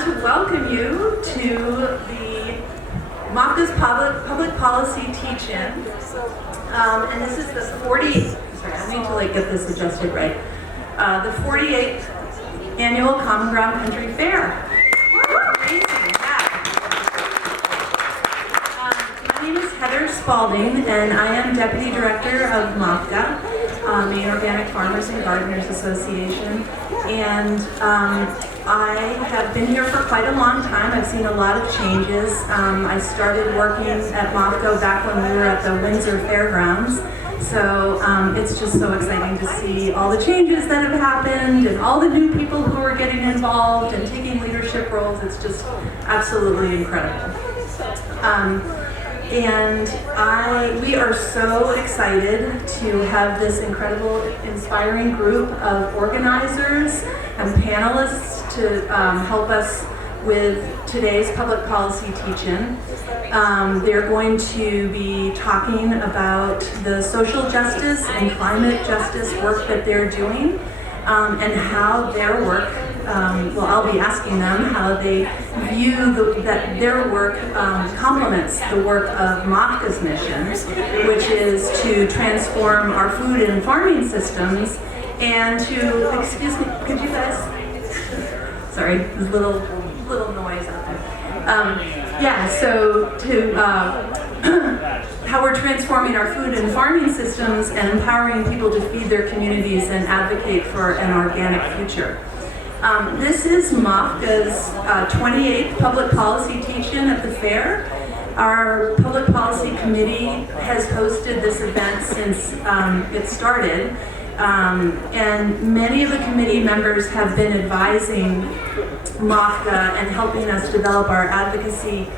want to welcome you to the MOFGA's public policy teach-in. And this is the 40th, sorry, I need to get this adjusted right. The 48th annual Common Ground Country Fair. Amazing, yeah. My name is Heather Spalding, and I am Deputy Director of MOFGA, Maine Organic Farmers and Gardeners Association. And I have been here for quite a long time. I've seen a lot of changes. I started working at MOFGA back when we were at the Windsor Fairgrounds. So it's just so exciting to see all the changes that have happened and all the new people who are getting involved and taking leadership roles. It's just absolutely incredible. We are so excited to have this incredible, inspiring group of organizers and panelists to help us with today's public policy teach-in. They're going to be talking about the social justice and climate justice work that they're doing and how their work, I'll be asking them how they view that their work complements the work of MOFGA's mission, which is to transform our food and farming systems and to, excuse me, could you guys, sorry, there's a little noise out there. So to how we're transforming our food and farming systems and empowering people to feed their communities and advocate for an organic future. This is MOFGA's 28th public policy teach-in at the fair. Our public policy committee has hosted this event since it started. And many of the committee members have been advising MOFGA and helping us develop our advocacy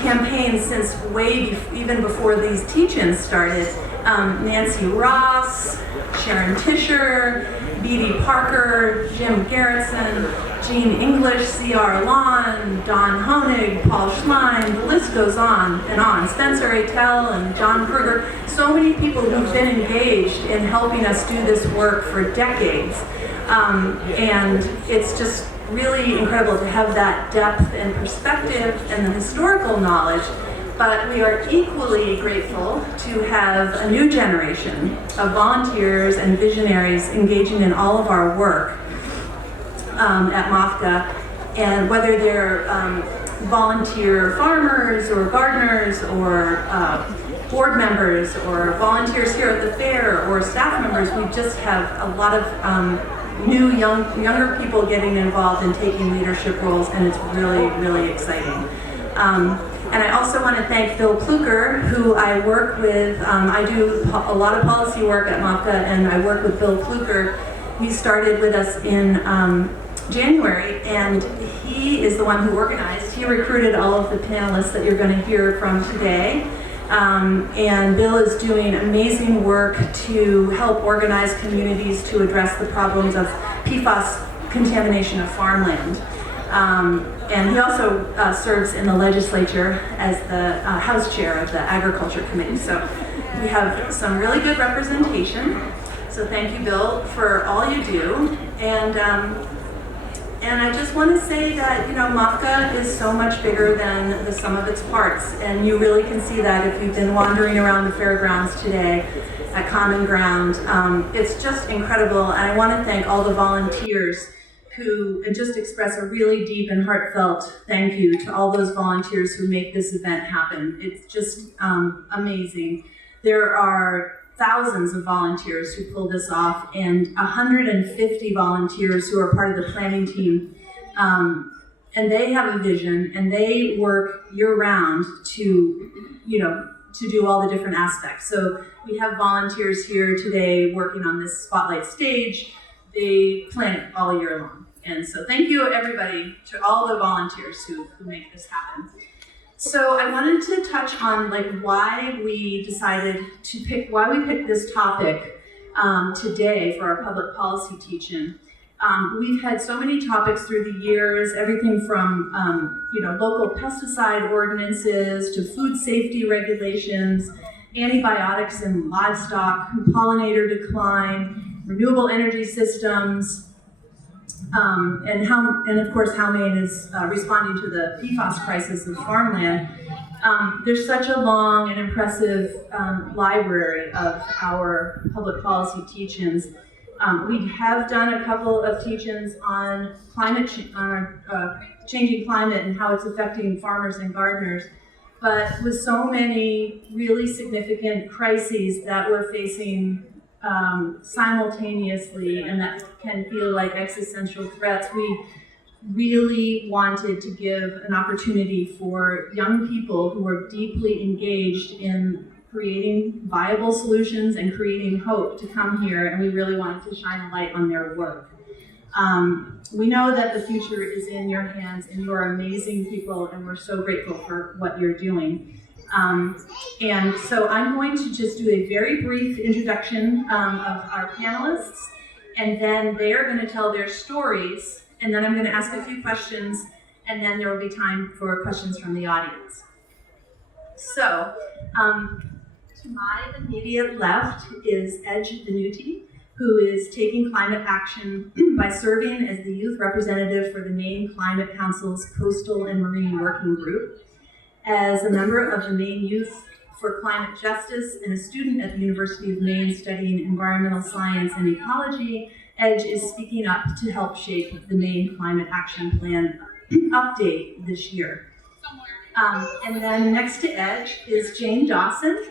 campaign since even before these teach-ins started. Nancy Ross, Sharon Tischer, B.D. Parker, Jim Garrison, Jean English, C.R. Lawn, Don Honig, Paul Schlein, the list goes on and on. Spencer Atel and John Kruger, so many people who've been engaged in helping us do this work for decades. And it's just really incredible to have that depth and perspective and the historical knowledge. But we are equally grateful to have a new generation of volunteers and visionaries engaging in all of our work at MOFGA, and whether they're volunteer farmers or gardeners or board members or volunteers here at the fair or staff members, we just have a lot of younger people getting involved and taking leadership roles, and it's really, really exciting. And I also want to thank Bill Pluker, who I work with. I do a lot of policy work at MOFGA, and I work with Bill Pluker. He started with us in January, and he is the one who organized. He recruited all of the panelists that you're going to hear from today. And Bill is doing amazing work to help organize communities to address the problems of PFAS contamination of farmland. And he also serves in the legislature as the House Chair of the Agriculture Committee. So we have some really good representation. So thank you, Bill, for all you do. And I just want to say that, MOFGA is so much bigger than the sum of its parts. And you really can see that if you've been wandering around the fairgrounds today at Common Ground. It's just incredible. And I want to thank all the volunteers who just express a really deep and heartfelt thank you to all those volunteers who make this event happen. It's just amazing. There are thousands of volunteers who pull this off, and 150 volunteers who are part of the planning team. And they have a vision, and they work year-round to do all the different aspects. So we have volunteers here today working on this spotlight stage. They plan it all year long. And so thank you, everybody, to all the volunteers who make this happen. So I wanted to touch on why we picked this topic today for our public policy teach-in. We've had so many topics through the years, everything from local pesticide ordinances to food safety regulations, antibiotics in livestock, pollinator decline, renewable energy systems, and of course how Maine is responding to the PFAS crisis of farmland. There's such a long and impressive library of our public policy teach-ins. We have done a couple of teach-ins on changing climate and how it's affecting farmers and gardeners. But with so many really significant crises that we're facing simultaneously and that can feel like existential threats, we really wanted to give an opportunity for young people who are deeply engaged in creating viable solutions and creating hope to come here, and we really wanted to shine a light on their work. We know that the future is in your hands, and you are amazing people, and we're so grateful for what you're doing. And so I'm going to just do a very brief introduction of our panelists, and then they're going to tell their stories, and then I'm going to ask a few questions, and then there will be time for questions from the audience. So, to my immediate left is Venuti, who is taking climate action by serving as the youth representative for the Maine Climate Council's Coastal and Marine Working Group. As a member of the Maine Youth for Climate Justice and a student at the University of Maine studying environmental science and ecology, Edge is speaking up to help shape the Maine Climate Action Plan update this year. And then next to Edge is Jane Dawson,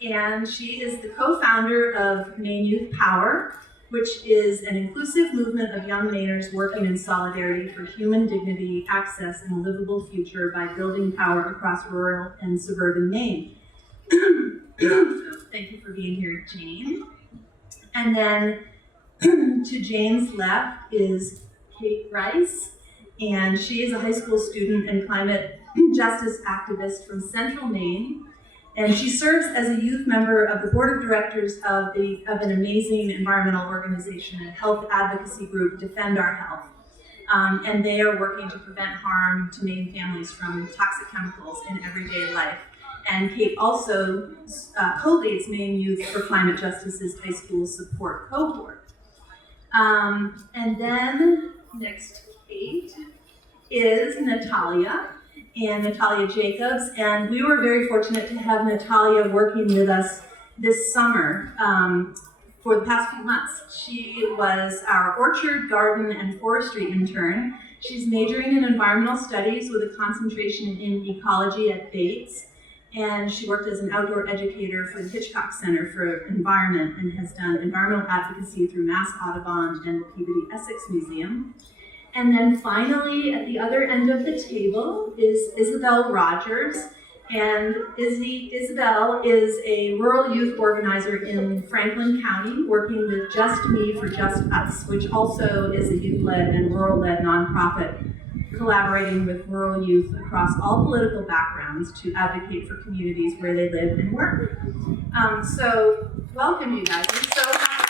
and she is the co-founder of Maine Youth Power, which is an inclusive movement of young Mainers working in solidarity for human dignity, access, and a livable future by building power across rural and suburban Maine. So thank you for being here, Jane. And then to Jane's left is Kaethe Rice, and she is a high school student and climate justice activist from Central Maine. And she serves as a youth member of the board of directors of an amazing environmental organization and health advocacy group, Defend Our Health. And they are working to prevent harm to Maine families from toxic chemicals in everyday life. And Kaethe also co-leads Maine Youth for Climate Justice's high school support cohort. And then next to Kaethe is Natalie Jacobs, and we were very fortunate to have Natalia working with us this summer for the past few months. She was our orchard, garden, and forestry intern. She's majoring in environmental studies with a concentration in ecology at Bates, and she worked as an outdoor educator for the Hitchcock Center for Environment and has done environmental advocacy through Mass Audubon and the Peabody Essex Museum. And then finally, at the other end of the table is Isabelle Rogers. And Isabelle is a rural youth organizer in Franklin County, working with Just Me for Just Us, which also is a youth-led and rural-led nonprofit collaborating with rural youth across all political backgrounds to advocate for communities where they live and work. So welcome, you guys. I'm so happy.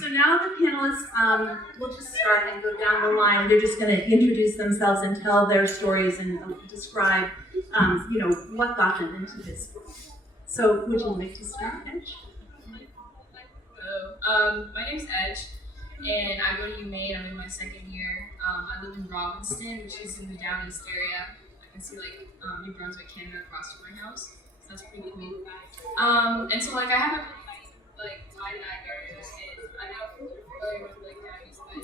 So now the panelists will just start and go down the line. They're just going to introduce themselves and tell their stories and describe, what got them into this. So would you like to start, Edge? Hello. My name's Edge, and I go to UMaine. I'm in my second year. I live in Robbinston, which is in the Down East area. I can see New Brunswick, Canada across from my house. So that's pretty cool. And so I have a tie-dye area, and I'm not familiar with Down East, but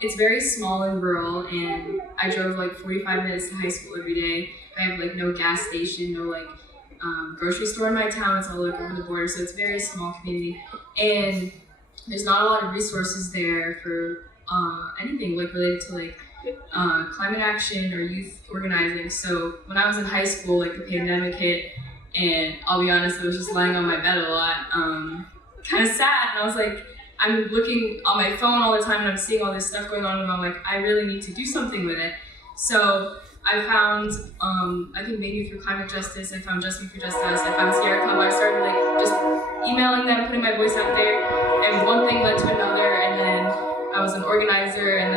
it's very small and rural, and I drove 45 minutes to high school every day. I have no gas station, no grocery store in my town. It's all over the border, so it's a very small community, and there's not a lot of resources there for anything related to climate action or youth organizing. So when I was in high school, the pandemic hit, and I'll be honest, I was just lying on my bed a lot, kind of sad, and I was I'm looking on my phone all the time, and I'm seeing all this stuff going on, and I'm I really need to do something with it. So I found, I think Maine Youth for Climate Justice, I found Just Me for Just Us, I found Sierra Club. I started just emailing them, putting my voice out there, and one thing led to another, and then I was an organizer, and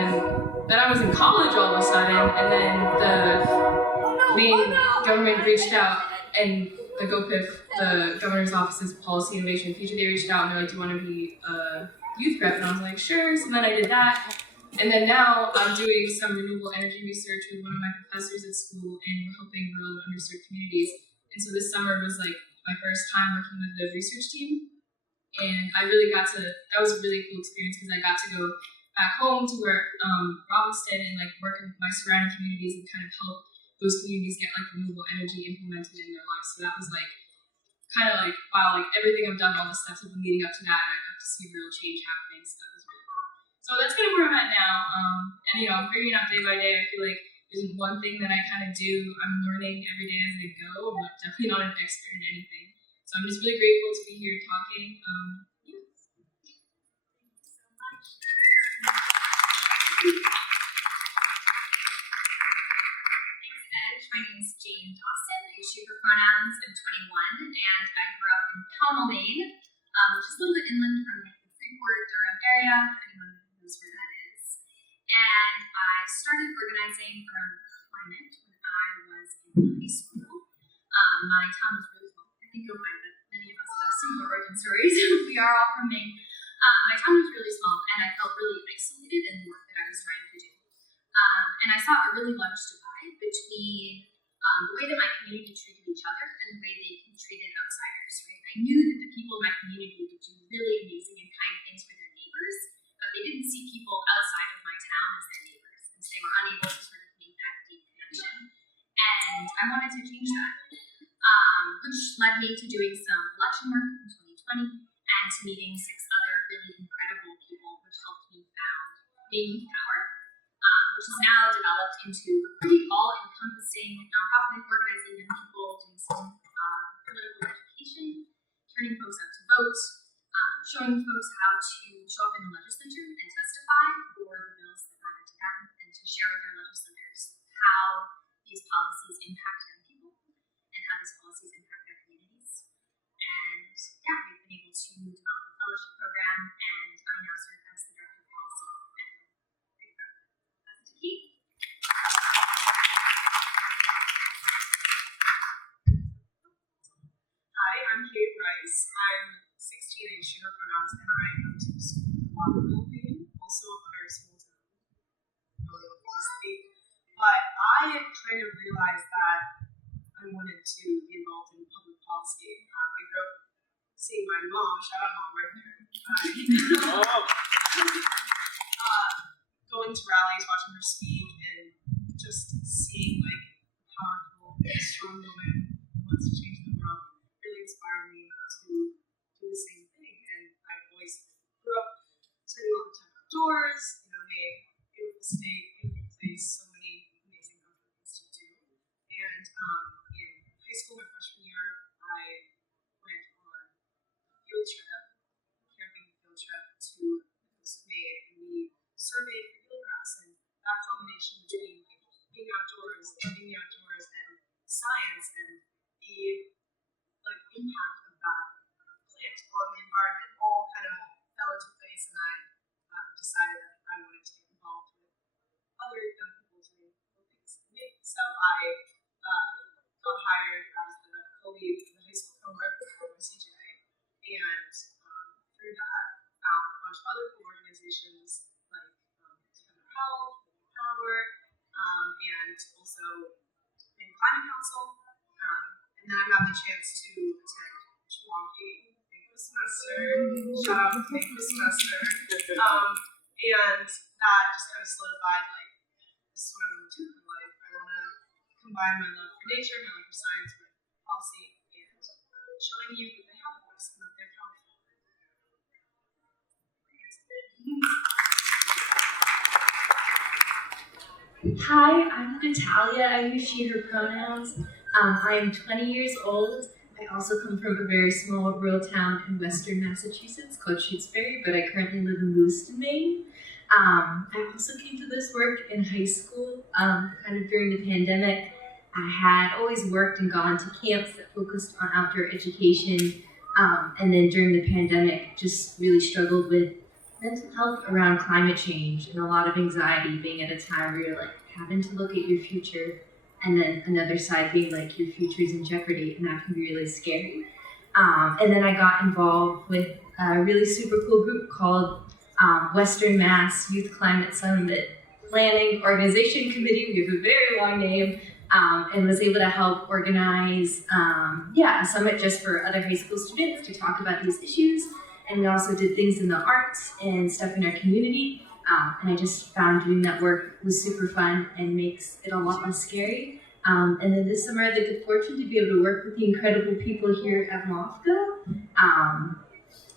then I was in college all of a sudden, and then the Maine government reached out and the GOPIF, the Governor's Office's Policy Innovation and Future, they reached out and they're like, do you want to be a youth rep? And I was like, sure. So then I did that. And then now I'm doing some renewable energy research with one of my professors at school, and we're helping rural and underserved communities. And so this summer was like my first time working with the research team. And I really got to, that was a really cool experience because I got to go back home to where Robinson and like work in my surrounding communities and kind of help those communities get like renewable energy implemented in their lives. So that was like kind of like, wow, like everything I've done, all the steps have been leading up to that, and I got to see real change happening. So that was really cool. So that's kind of where I'm at now. And you know, I'm figuring out day by day. I feel like there isn't one thing that I kind of do. I'm learning every day as I go. I'm definitely not an expert in anything. So I'm just really grateful to be here talking. Yeah. Thanks, Ed. My name is Jane Dawson. I use she, her pronouns. I'm 21, and I grew up in Pownell, Maine, which is a little bit inland from the Freeport, Durham area, if anyone knows where that is. And I started organizing around climate when I was in high school. My town was really small. I think you'll find that many of us have similar origin stories. We are all from Maine. My town was really small, and I felt really isolated in the work that I was trying to do. And I saw a really large divide between the way that my community treated each other and the way they treated outsiders, right? I knew that the people in my community would do really amazing and kind things for their neighbors, but they didn't see people outside of my town as their neighbors, and so they were unable to sort of make that deep connection. And I wanted to change that, which led me to doing some election work in 2020 and to meeting 6 other really incredible people, which helped me found Maine Youth Power, which is now developed into a pretty all-encompassing nonprofit organizing young people, doing some political education, turning folks out to vote, showing folks how to show up in the legislature and testify for the bills that matter to them, and to share with their legislators how these policies impact young people and how these policies impact their communities. And yeah, we've been able to develop a fellowship program, and I now serve as the director of policy. And that's to Kaethe. Hi, I'm Kaethe Rice. I'm 16 and she, her pronouns, and I go to school in Waterville, Maine, also a very small town. But I kind of realized that I wanted to be involved in public policy. I grew up seeing my mom, shout out mom right there, going to rallies, watching her speak, and just seeing like powerful, strong woman who wants to change the world really inspired me to do the same thing. And I always grew up spending all the time outdoors, you know, Maine, beautiful state, beautiful place, so many amazing things to do. And in high school, my freshman year, I went on a field trip, camping field trip to the coast of Maine, and we surveyed for eelgrass, and that combination between like being outdoors, loving the outdoors, and science, and the like impact of that plant on the environment all kind of fell into place, and I decided that I wanted to get involved with other young people doing cool things in Maine. So I got hired as the co-lead for the high school cohort for my CJA, and through that found a bunch of other cool organizations like Isabelle Rogers, Maine Power, and also Maine Climate Council. And then I got the chance to attend Spalding this semester. Shout out to this semester. And that just kind of solidified like this is what I want to do in life. I want to combine my love for nature, my love for science with policy, and showing you that they have a voice and that they're powerful. Hi, I'm Natalia. I use she, her pronouns. I am 20 years old. I also come from a very small rural town in western Massachusetts called Shutesbury, but I currently live in Lewiston, Maine. I also came to this work in high school, kind of during the pandemic. I had always worked and gone to camps that focused on outdoor education, and then during the pandemic just really struggled with mental health around climate change and a lot of anxiety, being at a time where you're like having to look at your future and then another side being like your future's in jeopardy, and that can be really scary. And then I got involved with a really super cool group called Western Mass Youth Climate Summit Planning Organization Committee. We have a very long name, and was able to help organize a summit just for other high school students to talk about these issues. And we also did things in the arts and stuff in our community. And I just found doing that work was super fun and makes it a lot less scary. And then this summer I had the good fortune to be able to work with the incredible people here at MOFGA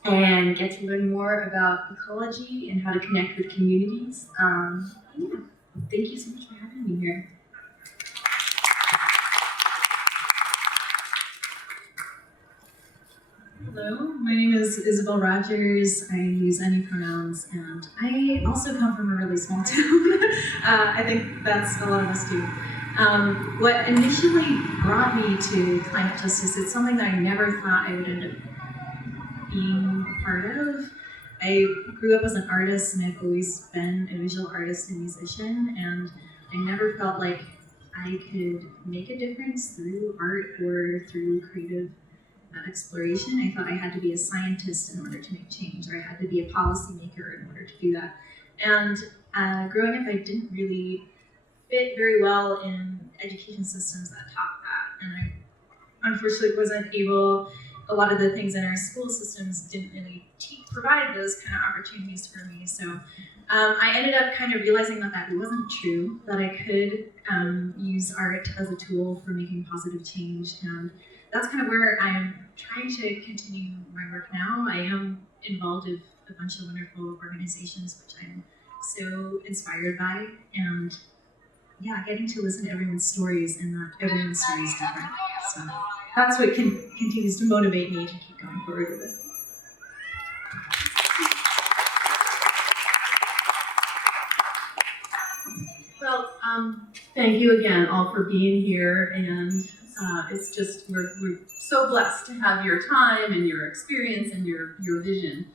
and get to learn more about ecology and how to connect with communities. Thank you so much for having me here. Hello, my name is Isabelle Rogers. I use any pronouns, and I also come from a really small town. I think that's a lot of us do. What initially brought me to climate justice, it's something that I never thought I would end up being a part of. I grew up as an artist, and I've always been a visual artist and musician, and I never felt like I could make a difference through art or through creative exploration. I thought I had to be a scientist in order to make change, or I had to be a policymaker in order to do that. And growing up, I didn't really fit very well in education systems that taught that. And I unfortunately wasn't able, a lot of the things in our school systems didn't really provide those kind of opportunities for me. So I ended up kind of realizing that that wasn't true, that I could use art as a tool for making positive change. And that's kind of where I'm trying to continue my work now. I am involved with a bunch of wonderful organizations, which I'm so inspired by. And yeah, getting to listen to everyone's stories, and that everyone's story is different. So that's what continues to motivate me to keep going forward with it. Well, thank you again all for being here, and it's just, we're so blessed to have your time and your experience and your vision.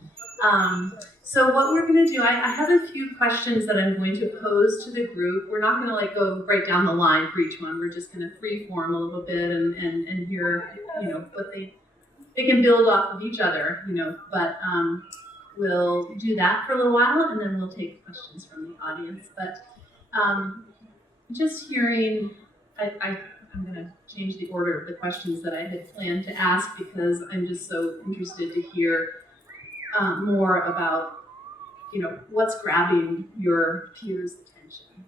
So what we're going to do, I have a few questions that I'm going to pose to the group. We're not going to go right down the line for each one. We're just going to free form a little bit and hear, what they can build off of each other, but we'll do that for a little while, and then we'll take questions from the audience. But just hearing, I'm going to change the order of the questions that I had planned to ask, because I'm just so interested to hear more about, what's grabbing your peers' attention.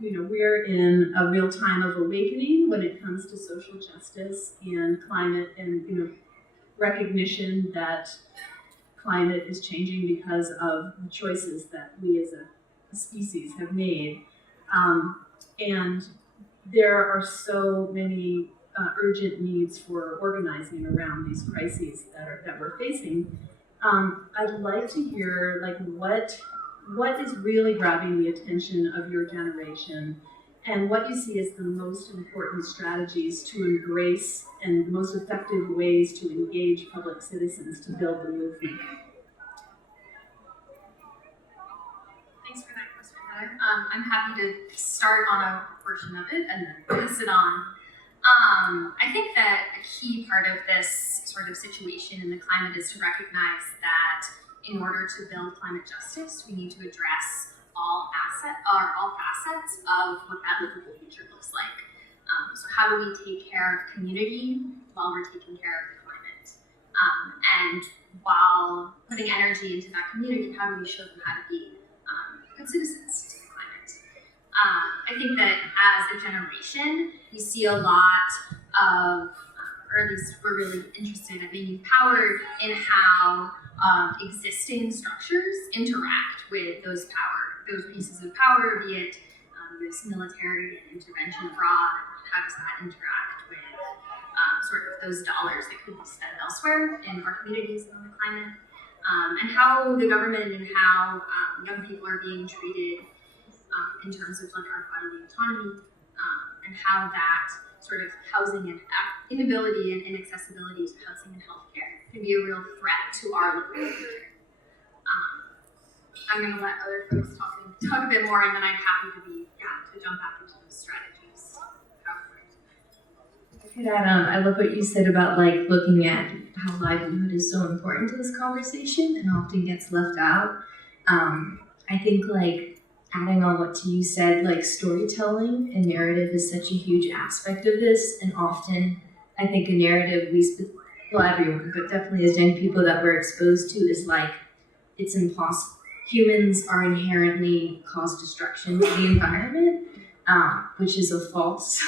We're in a real time of awakening when it comes to social justice and climate, and recognition that climate is changing because of the choices that we as a species have made. And there are so many urgent needs for organizing around these crises that we're facing. I'd like to hear what is really grabbing the attention of your generation, and what you see as the most important strategies to embrace and the most effective ways to engage public citizens to build the movement. Thanks for that question, Heather. I'm happy to start on a portion of it and then pass it on. I think that a key part of this sort of situation in the climate is to recognize that in order to build climate justice, we need to address all facets of what that livable future looks like. So how do we take care of community while we're taking care of the climate? And while putting energy into that community, how do we show them how to be good citizens to the climate? I think that as a generation, we see a lot of, or at least we're really interested at Maine Youth Power in how existing structures interact with those pieces of power, be it this military and intervention abroad. How does that interact with sort of those dollars that could be spent elsewhere in our communities and on the climate? And how the government and how young people are being treated in terms of our bodily autonomy, and how that sort of housing and inability and inaccessibility to housing and healthcare can be a real threat to our livable future. I'm going to let other folks talk a bit more, and then I'm happy to jump back into those strategies. could add on, I love what you said about like looking at how livelihood is so important to this conversation and often gets left out. I think like adding on what you said, like storytelling and narrative is such a huge aspect of this, and often I think a narrative well, everyone, but definitely as young people that we're exposed to is like, it's impossible. Humans are inherently cause destruction to the environment, which is a false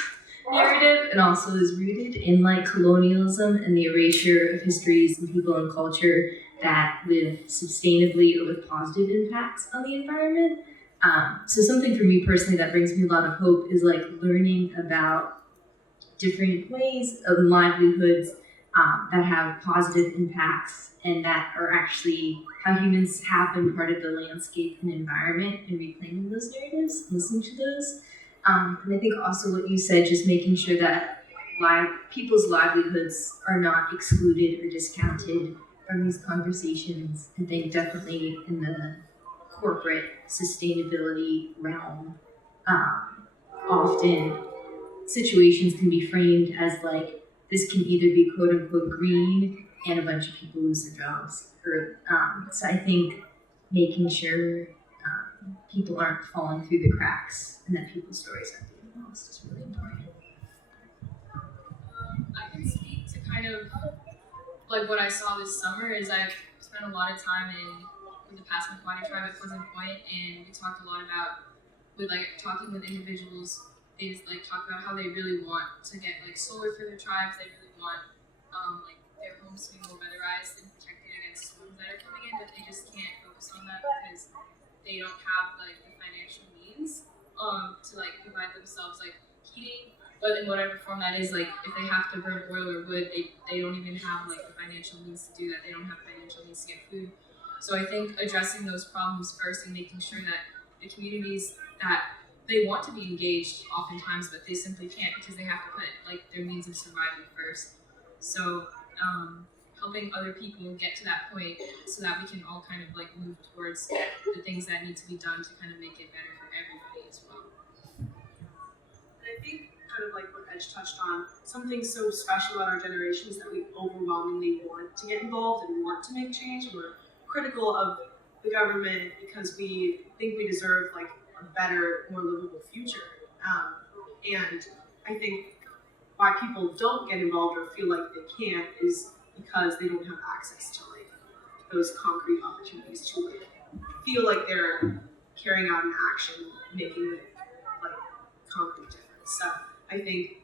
narrative and also is rooted in like colonialism and the erasure of histories and people and culture that live sustainably or with positive impacts on the environment. So something for me personally that brings me a lot of hope is like learning about different ways of livelihoods that have positive impacts and that are actually how humans have been part of the landscape and environment, and reclaiming those narratives, listening to those. And I think also what you said, just making sure that people's livelihoods are not excluded or discounted from these conversations. I think definitely in the corporate sustainability realm, often situations can be framed as like, this can either be quote unquote green and a bunch of people lose their jobs. So I think making sure people aren't falling through the cracks and that people's stories aren't being lost is really important. I can speak to kind of like what I saw this summer is I've spent a lot of time with the Passamaquoddy tribe at Pleasant Point, and we talked a lot about talking with individuals. They just like talk about how they really want to get like solar for their tribes. They really want like their homes to be more weatherized and protected against storms that are coming in, but they just can't focus on that because they don't have like the financial means to like provide themselves like heating. But in whatever form that is, like if they have to burn oil or wood, they don't even have like the financial means to do that. They don't have financial means to get food. So I think addressing those problems first and making sure that the communities that they want to be engaged oftentimes, but they simply can't because they have to put like their means of survival first. So helping other people get to that point so that we can all kind of like move towards the things that need to be done to kind of make it better for everybody as well. And I think kind of like what Edge touched on, something so special about our generation is that we overwhelmingly want to get involved and want to make change. We're critical of the government because we think we deserve like a better, more livable future. And I think why people don't get involved or feel like they can't is because they don't have access to like those concrete opportunities to like feel like they're carrying out an action, making like concrete difference. So I think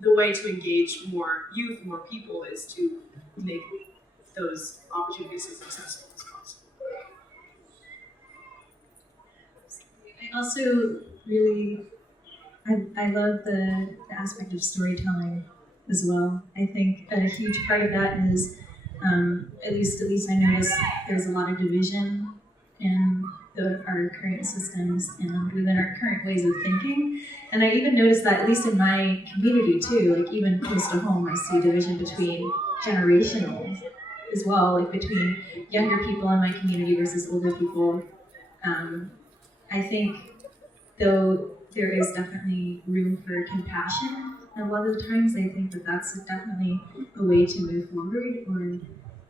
the way to engage more youth, more people, is to make those opportunities as accessible as possible. I also really, I love the aspect of storytelling as well. I think a huge part of that is, at least I notice there's a lot of division in our current systems and within our current ways of thinking. And I even noticed that, at least in my community too, like even close to home, I see division between generational as well, like between younger people in my community versus older people. I think, though, there is definitely room for compassion. And a lot of the times I think that that's definitely a way to move forward or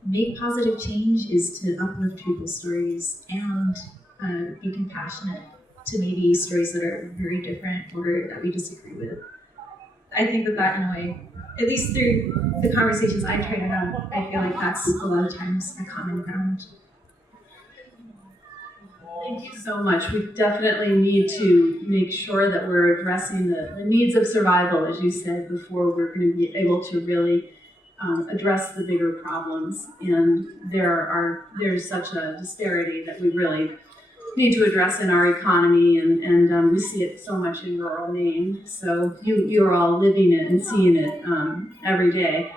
make positive change, is to uplift people's stories and be compassionate to maybe stories that are very different or that we disagree with. I think that in a way, at least through the conversations I try to have, I feel like that's a lot of times a common ground. Thank you so much. We definitely need to make sure that we're addressing the needs of survival, as you said, before we're going to be able to really address the bigger problems. And there's such a disparity that we really need to address in our economy, and we see it so much in rural Maine. So you're all living it and seeing it every day.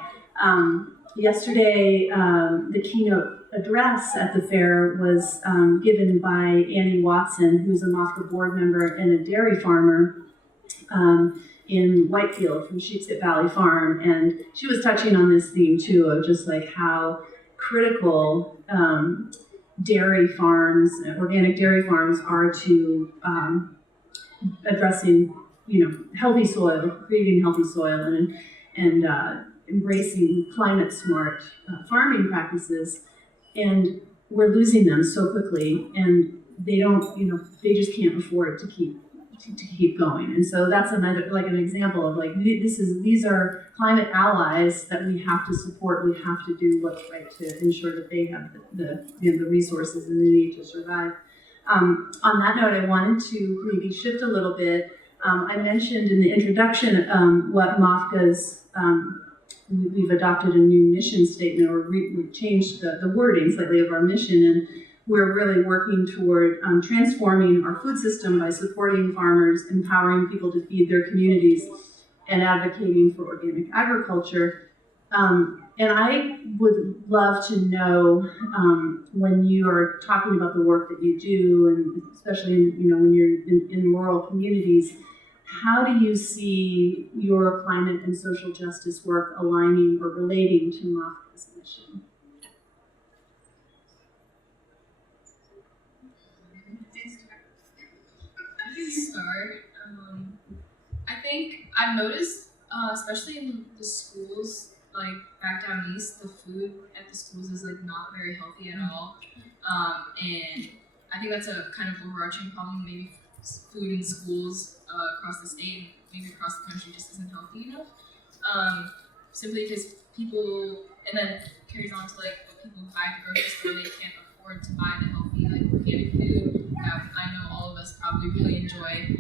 Yesterday, the keynote address at the fair was given by Annie Watson, who's a MOFGA board member and a dairy farmer in Whitefield from Sheepshead Valley Farm. And she was touching on this theme too, of just like how critical dairy farms, organic dairy farms, are to addressing, healthy soil, creating healthy soil. and embracing climate smart farming practices, and we're losing them so quickly, and they don't, they just can't afford to keep going. And so that's another, like an example of like, these are climate allies that we have to support. We have to do what's right to ensure that they have the resources and the need to survive. On that note, I wanted to maybe shift a little bit. I mentioned in the introduction what MOFGA's, we've adopted a new mission statement, or we've changed the wording slightly of our mission, and we're really working toward transforming our food system by supporting farmers, empowering people to feed their communities, and advocating for organic agriculture. And I would love to know, when you are talking about the work that you do, and especially when you're in rural communities, how do you see your climate and social justice work aligning or relating to MOFGA's mission? I can start. I think I've noticed, especially in the schools, like back down east, the food at the schools is like not very healthy at all. And I think that's a kind of overarching problem. Maybe food in schools across the state, maybe across the country, just isn't healthy enough. Simply because people, and then carries on to like what people buy at the grocery store, they can't afford to buy the healthy, like organic food that I know all of us probably really enjoy.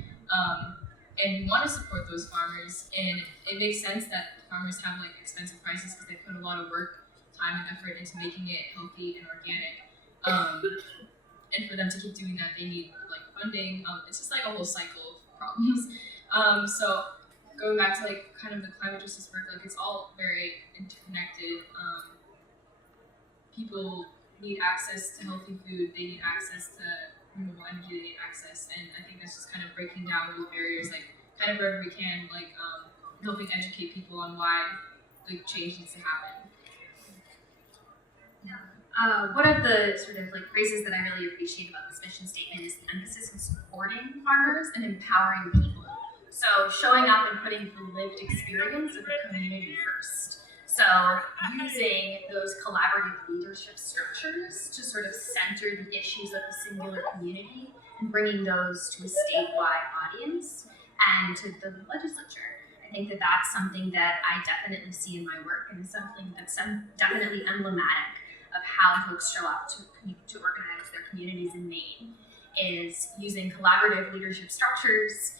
And we want to support those farmers, and it makes sense that farmers have like expensive prices because they put a lot of work, time, and effort into making it healthy and organic. And for them to keep doing that, they need like funding. It's just like a whole cycle of problems. So going back to like kind of the climate justice work, like it's all very interconnected. People need access to healthy food. They need access to renewable energy. They need access, and I think that's just kind of breaking down those barriers, like kind of wherever we can, like helping educate people on why the change needs to happen. One of the sort of like phrases that I really appreciate about this mission statement is the emphasis on supporting farmers and empowering people. So showing up and putting the lived experience of the community first. So using those collaborative leadership structures to sort of center the issues of the singular community and bringing those to a statewide audience and to the legislature. I think that that's something that I definitely see in my work, and something that's definitely emblematic of how folks show up to organize their communities in Maine, is using collaborative leadership structures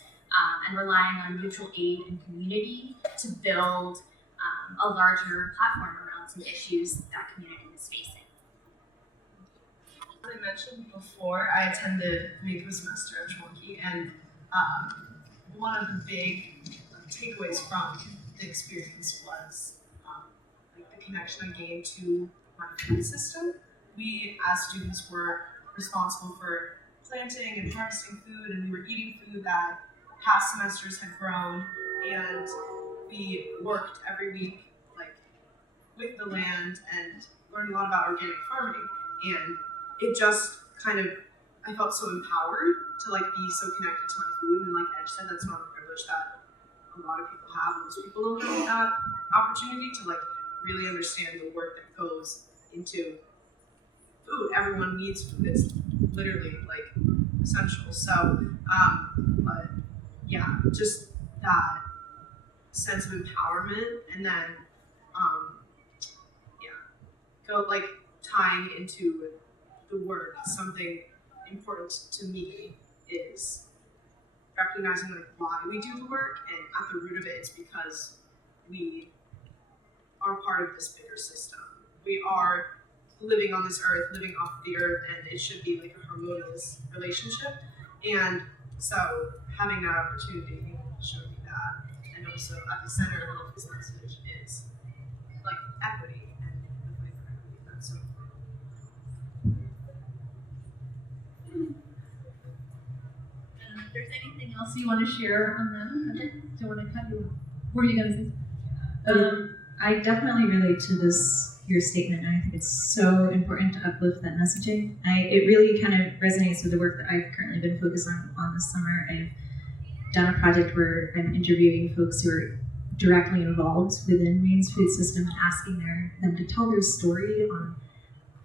and relying on mutual aid and community to build a larger platform around some issues that community is facing. As I mentioned before, I attended Mako semester at Chonky, and one of the big takeaways from the experience was like the connection I gained to my food system. We as students were responsible for planting and harvesting food, and we were eating food that past semesters had grown, and we worked every week like with the land and learned a lot about organic farming, and it just kind of, I felt so empowered to like be so connected to my food, and like Edge said, that's not a privilege that a lot of people have. Most people don't have that opportunity to like really understand the work that goes into food. Everyone needs food. It's literally like essential. So, but yeah, just that sense of empowerment, and then go like tying into the work. Something important to me is recognizing like why we do the work, and at the root of it, it's because we are part of this bigger system. We are living on this earth, living off the earth, and it should be like a harmonious relationship. And so having that opportunity showed me that. And also at the center of this message is like equity and the fight for equity. That's so important. If there's anything else you want to share on that, do you want to cut you? What were you going to say? I definitely relate to your statement, and I think it's so important to uplift that messaging. It really kind of resonates with the work that I've currently been focused on this summer. I've done a project where I'm interviewing folks who are directly involved within Maine's food system and asking them to tell their story on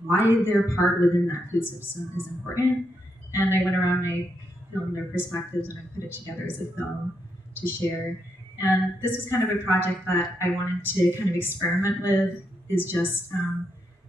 why their part within that food system is important. And I went around and I filmed their perspectives and I put it together as a film to share. And this was kind of a project that I wanted to kind of experiment with, is just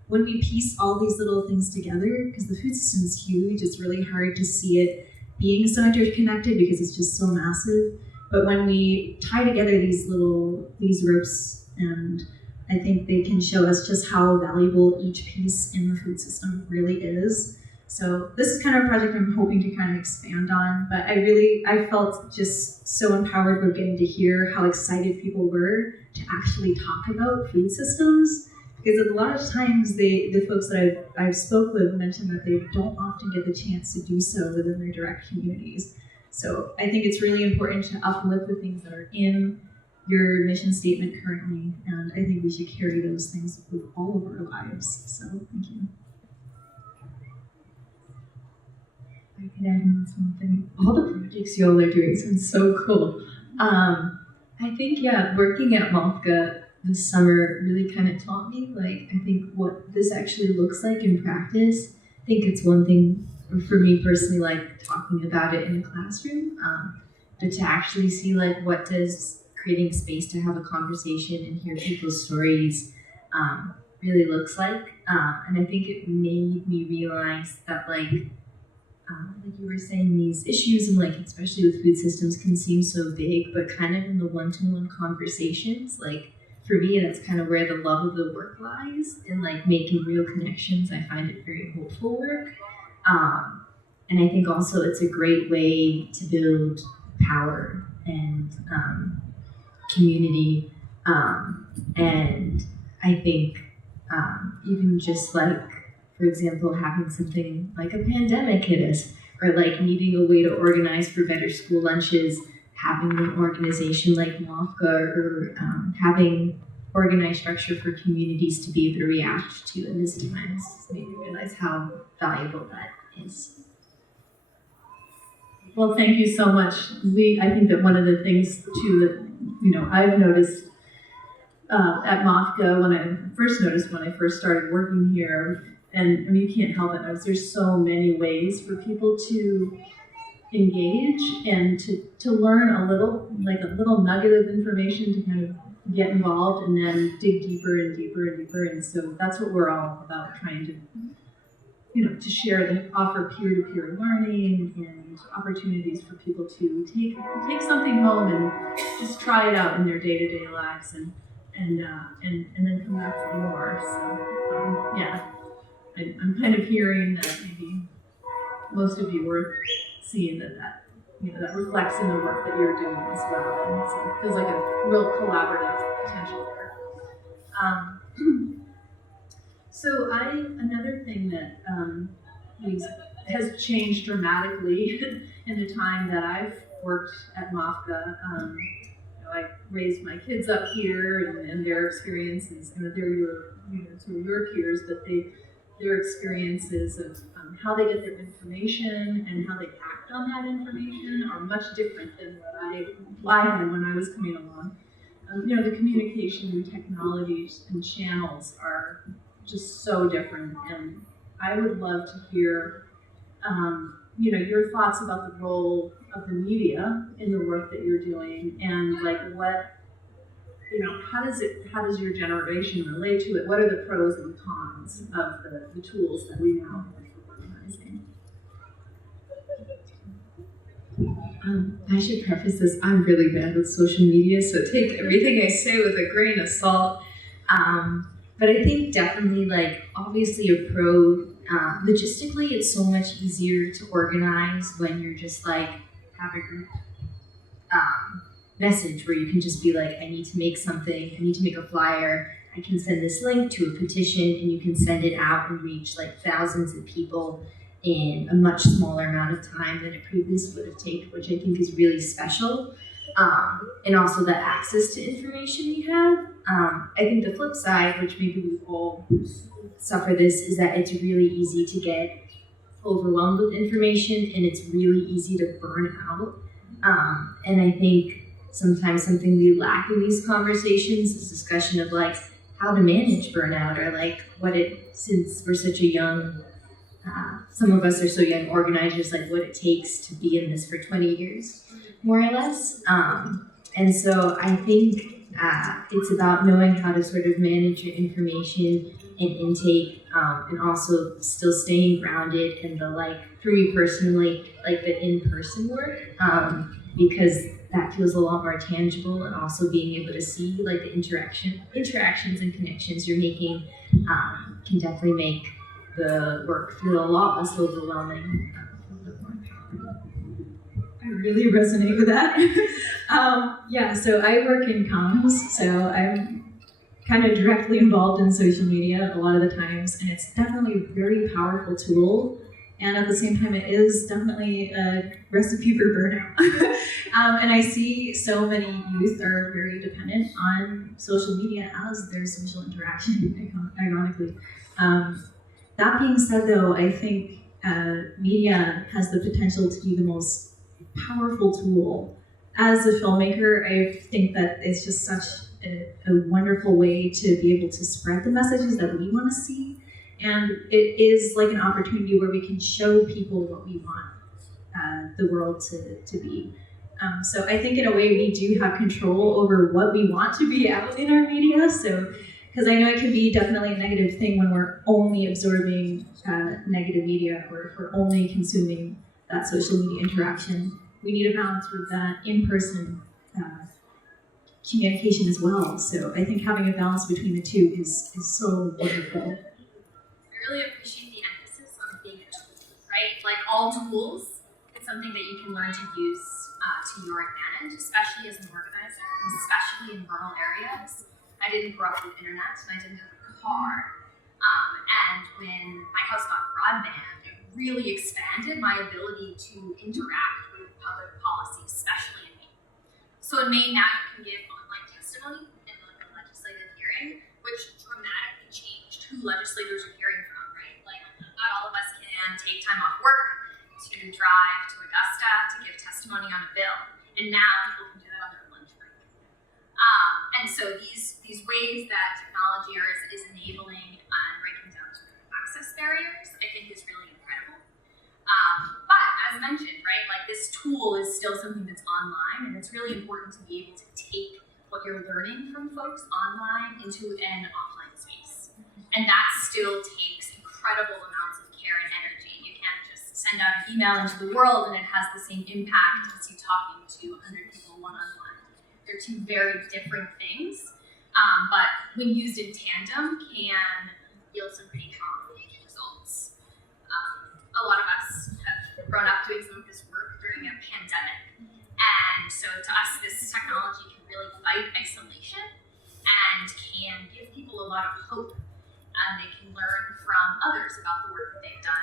when we piece all these little things together, because the food system is huge, it's really hard to see it being so interconnected because it's just so massive. But when we tie together these ropes, and I think they can show us just how valuable each piece in the food system really is. So this is kind of a project I'm hoping to kind of expand on, but I felt just so empowered with getting to hear how excited people were to actually talk about food systems. Because a lot of times the folks that I've spoke with mentioned that they don't often get the chance to do so within their direct communities. So I think it's really important to uplift the things that are in your mission statement currently, and I think we should carry those things with all of our lives. So thank you. I can add in something. All the projects y'all are doing sound so cool. I think, working at MOFGA this summer really kind of taught me, I think what this actually looks like in practice. I think it's one thing for me personally, talking about it in the classroom, but to actually see, what does creating space to have a conversation and hear people's stories really looks like. And I think it made me realize that, like you were saying, these issues and especially with food systems can seem so big, but kind of in the one-to-one conversations, for me, that's kind of where the love of the work lies, and making real connections. I find it very hopeful work. And I think also it's a great way to build power and community. And I think even just for example, having something like a pandemic hit us, or needing a way to organize for better school lunches, having an organization like MOFGA, or having organized structure for communities to be able to react to in this times made me realize how valuable that is. Well, thank you so much. I think that one of the things too that I've noticed at MOFGA when I first started working here, and I mean you can't help it notice there's so many ways for people to engage and to learn a little nugget of information to kind of get involved and then dig deeper and deeper and deeper. And so that's what we're all about, trying to to share, offer peer-to-peer learning and opportunities for people to take something home and just try it out in their day-to-day lives and then come back for more. So I'm kind of hearing that maybe most of you were seeing that reflects in the work that you're doing as well. And so it feels like a real collaborative potential there. So another thing that has changed dramatically in the time that I've worked at MOFGA. I raised my kids up here, and their experiences, they're your peers, but their experiences of how they get their information and how they act on that information are much different than what I had when I was coming along. The communication technologies and channels are just so different, and I would love to hear your thoughts about the role of the media in the work that you're doing, and how does your generation relate to it? What are the pros and cons of the tools that we now have for organizing? I should preface this, I'm really bad with social media, so take everything I say with a grain of salt. But I think definitely, obviously a pro, logistically it's so much easier to organize when you're just have a group message where you can just be I need to make something, I need to make a flyer, I can send this link to a petition, and you can send it out and reach thousands of people in a much smaller amount of time than it previously would have taken, which I think is really special. And also the access to information we have. I think the flip side, which maybe we all suffer this, is that it's really easy to get overwhelmed with information, and it's really easy to burn out. And I think sometimes something we lack in these conversations is discussion of like how to manage burnout, or like since we're such a young, some of us are so young organizers, like what it takes to be in this for 20 years, more or less. And so I think it's about knowing how to sort of manage your information and intake, and also still staying grounded in the, like, for me personally, like the in-person work, because that feels a lot more tangible, and also being able to see like the interactions and connections you're making can definitely make the work feel a lot less overwhelming. I really resonate with that. Yeah, so I work in comms, so I'm kind of directly involved in social media a lot of the times, and it's definitely a very powerful tool. And at the same time, it is definitely a recipe for burnout. And I see so many youth are very dependent on social media as their social interaction, ironically. That being said, though, I think media has the potential to be the most powerful tool. As a filmmaker, I think that it's just such a wonderful way to be able to spread the messages that we want to see. And it is like an opportunity where we can show people what we want the world to be. So I think in a way we do have control over what we want to be out in our media. So, because I know it can be definitely a negative thing when we're only absorbing negative media, or if we're only consuming that social media interaction. We need a balance with that in-person communication as well. So I think having a balance between the two is so wonderful. I really appreciate the emphasis on being a tool, right? Like all tools, it's something that you can learn to use to your advantage, especially as an organizer, especially in rural areas. I didn't grow up with internet, and I didn't have a car. And when my house got broadband, it really expanded my ability to interact with public policy, especially in Maine. So in Maine now you can give online testimony in like a legislative hearing, which dramatically changed who legislators are hearing from, right? Like not all of us can take time off work to drive to Augusta to give testimony on a bill. And now people can do that on their lunch break. And so these ways that technology is enabling and breaking down sort of access barriers, I think is really incredible. But as mentioned, right, like this tool is still something that's online, and it's really important to be able to take what you're learning from folks online into an offline space. And that still takes incredible amounts of care and energy. You can't just send out an email into the world and it has the same impact as you talking to 100 people one-on-one. They're two very different things, but when used in tandem can yield some pretty powerful results. A lot of us have grown up doing some of this work during a pandemic, and so to us this technology can really fight isolation and can give people a lot of hope, and they can learn from others about the work that they've done.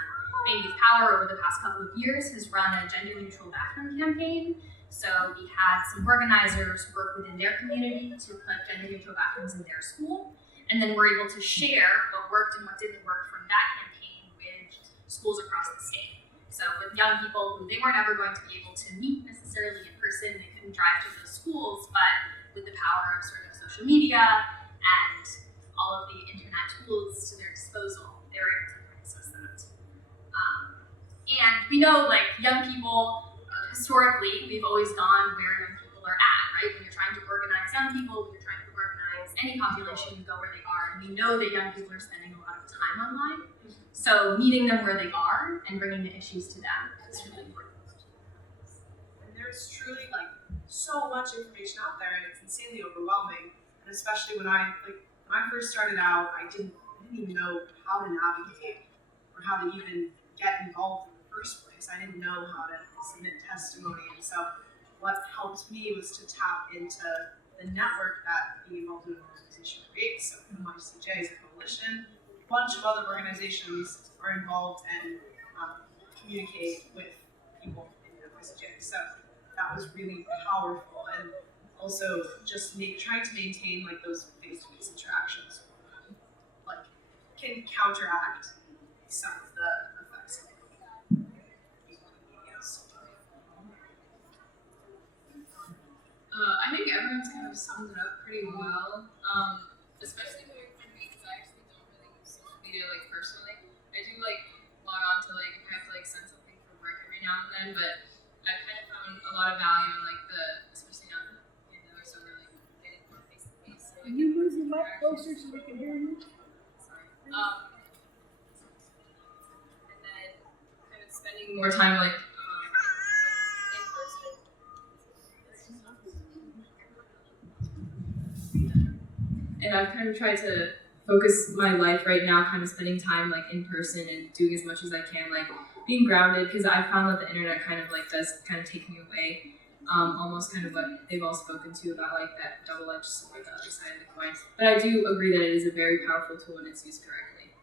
Maine Youth Power over the past couple of years has run a gender-neutral bathroom campaign. So we had some organizers work within their community to put gender-neutral bathrooms in their school, and then we're able to share what worked and what didn't work from that campaign with schools across the state. So with young people who they weren't ever going to be able to meet necessarily in person, they couldn't drive to those schools, but with the power of sort of social media and all of the internet tools to their disposal, they were able to access that. And we know, like, young people, historically, we've always gone where young people are at, right? When you're trying to organize young people, when you're trying to organize any population, you go where they are. And we know that young people are spending a lot of time online. So meeting them where they are and bringing the issues to them is really important. And there's truly like so much information out there, and it's insanely overwhelming. And especially when I first started out, I didn't even know how to navigate or how to even get involved in the first place. I didn't know how to submit testimony, and so what helped me was to tap into the network that being involved in an organization creates. So MOFGA is a coalition. A bunch of other organizations are involved and communicate with people in MOFGA. So that was really powerful, and also just trying to maintain like those face-to-face interactions, like can counteract some of the effects of I everyone's kind of summed it up pretty well. Especially for me, because I actually don't really use social media like personally. I do like log on to like if I have to like send something for work every now and then, but I've kind of found a lot of value in like especially now that pandemic, so we're like getting more face to face. Can you move the mic closer so we can hear you? Sorry. And then kind of spending more time like in person. And I've kind of tried to focus my life right now, kind of spending time like in person and doing as much as I can, like being grounded, because I found that the internet kind of like does kind of take me away. Almost kind of what they've all spoken to about like that double-edged sword, the other side of the coin. But I do agree that it is a very powerful tool when it's used correctly.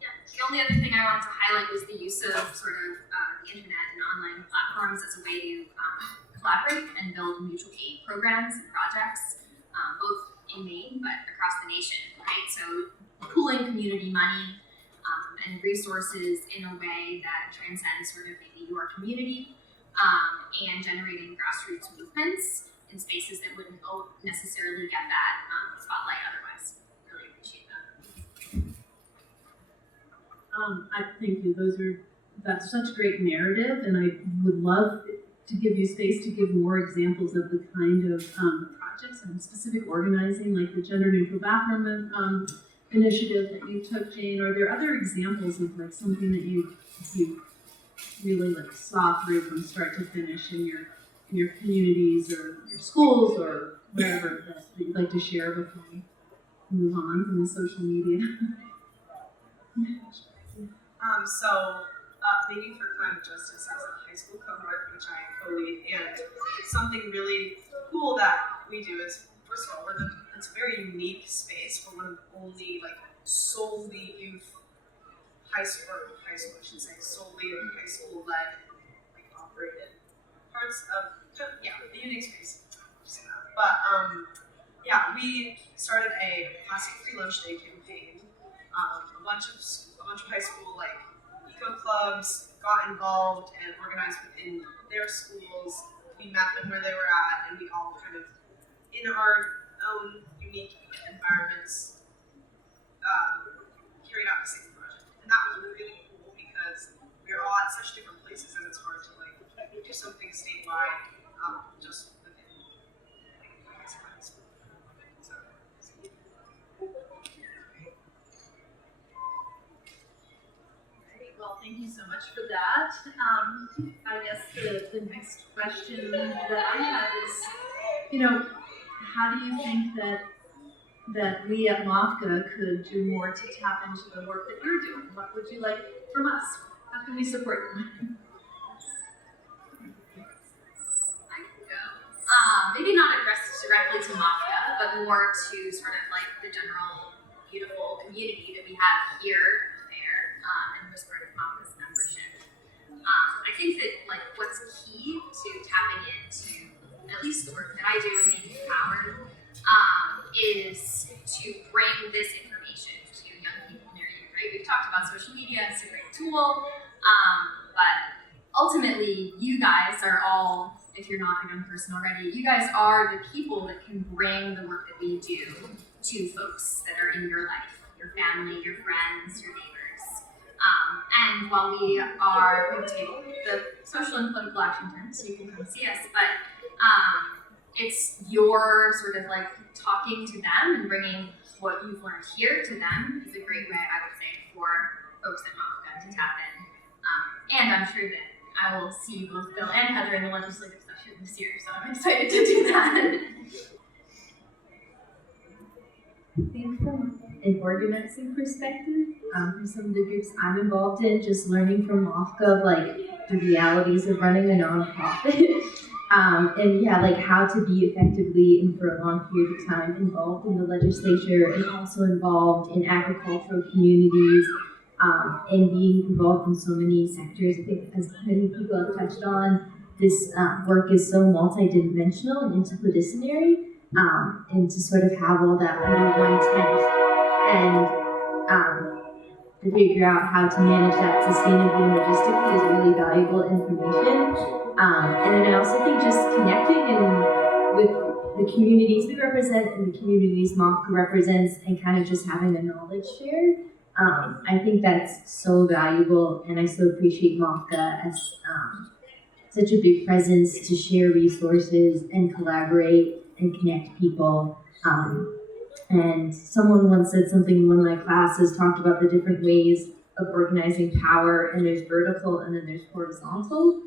Yeah, the only other thing I wanted to highlight was the use of sort of the internet and online platforms as a way to collaborate and build mutual aid programs and projects, both in Maine but across the nation, right? So pooling community money and resources in a way that transcends sort of maybe your community, and generating grassroots movements in spaces that wouldn't necessarily get that spotlight otherwise. Really appreciate that. Thank you. That's such great narrative, and I would love to give you space to give more examples of the kind of projects and specific organizing, like the gender neutral bathroom initiative that you took, Jane. Are there other examples of like something that you really like saw through from start to finish in your communities or your schools or whatever that you'd like to share before we move on from the social media? Maine Youth Climate Justice has a high school cohort, which I co-lead, and something really cool that we do is, first of all, it's a very unique space. We're one of the only like solely youth high school, I should say, solely high school led, like operated parts of a unique space. But we started a plastic-free lunch day campaign. A bunch of high school like eco clubs got involved and organized within their schools. We met them where they were at, and we all kind of, in our own unique environments, carried out the same project. And that was really cool because we were all at such different places, and it's hard to like do something statewide just within high school. Well, thank you so much for that. I guess the next question that I have is, how do you think that we at MOFGA could do more to tap into the work that you're doing? What would you like from us? How can we support you? I can go. Maybe not addressed directly to MOFGA, but more to sort of like the general beautiful community that we have here, there, and was part of MOFGA's membership. I think that like what's key to tapping into at least the work that I do in Maine Youth Power is to bring this information to young people near you, right? We've talked about social media, it's a great tool, but ultimately you guys are all, if you're not a young person already, you guys are the people that can bring the work that we do to folks that are in your life, your family, your friends, your neighbors. And while we are going to table the social and political action terms, so you can come see us, but it's your sort of like talking to them and bringing what you've learned here to them is a great way, I would say, for folks at MOFGA to tap in. And I'm sure that I will see both Bill and Heather in the legislative session this year, so I'm excited to do that. I think from an organizing perspective, from some of the groups I'm involved in, just learning from MOFGA, like the realities of running a nonprofit, and like how to be effectively and for a long period of time involved in the legislature and also involved in agricultural communities, and being involved in so many sectors. I think as many people have touched on, this work is so multidimensional and interdisciplinary. And to sort of have all that under one tent and to figure out how to manage that sustainably and logistically is really valuable information. And then I also think just connecting and with the communities we represent and the communities MOFGA represents, and kind of just having a knowledge share. I think that's so valuable, and I so appreciate MOFGA as such a big presence to share resources and collaborate and connect people. And someone once said something in one of my classes, talked about the different ways of organizing power, and there's vertical and then there's horizontal.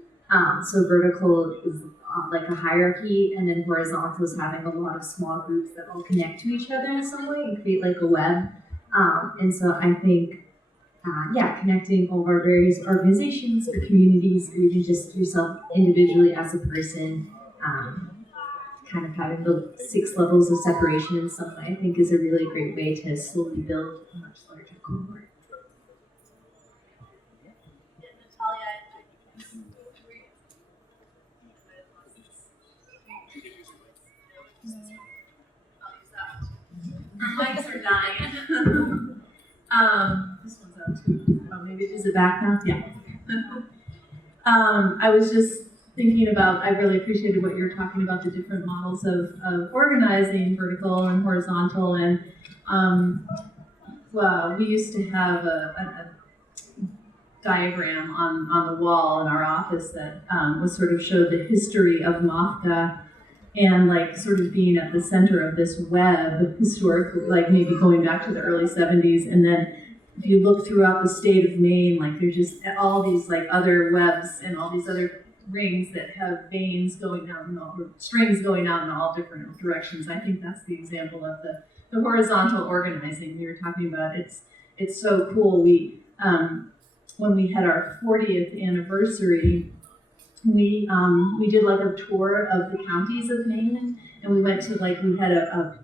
So vertical is like a hierarchy, and then horizontal is having a lot of small groups that all connect to each other in some way and create like a web. And so I think, connecting all of our various organizations or communities, or even just yourself individually as a person, kind of having the 6 levels of separation in some way, I think is a really great way to slowly build a much larger cohort. Mics are dying. This one's out too. Oh, maybe is it back now? Yeah. I was just thinking about, I really appreciated what you were talking about, the different models of organizing, vertical and horizontal. And well, we used to have a diagram on the wall in our office that was sort of showed the history of MOFGA and like sort of being at the center of this web historically, like maybe going back to the early 70s. And then if you look throughout the state of Maine, like there's just all these like other webs and all these other rings that have veins going out and or strings going out in all different directions. I think that's the example of the horizontal organizing we were talking about. It's so cool. We when we had our 40th anniversary, we did like a tour of the counties of Maine, and we went to like, we had a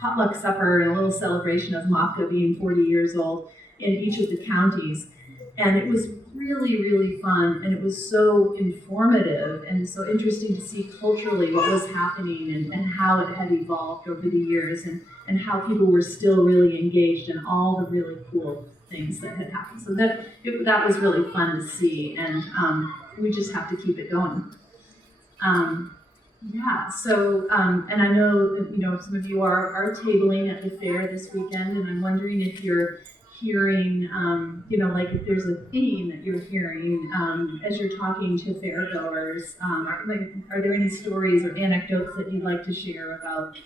potluck supper and a little celebration of MOFGA being 40 years old in each of the counties. And it was really, really fun, and it was so informative and so interesting to see culturally what was happening and how it had evolved over the years, and how people were still really engaged in all the really cool things that had happened. So that was really fun to see, and we just have to keep it going. And I know, some of you are tabling at the fair this weekend, and I'm wondering if you're hearing, like if there's a theme that you're hearing as you're talking to fairgoers. Are there any stories or anecdotes that you'd like to share about,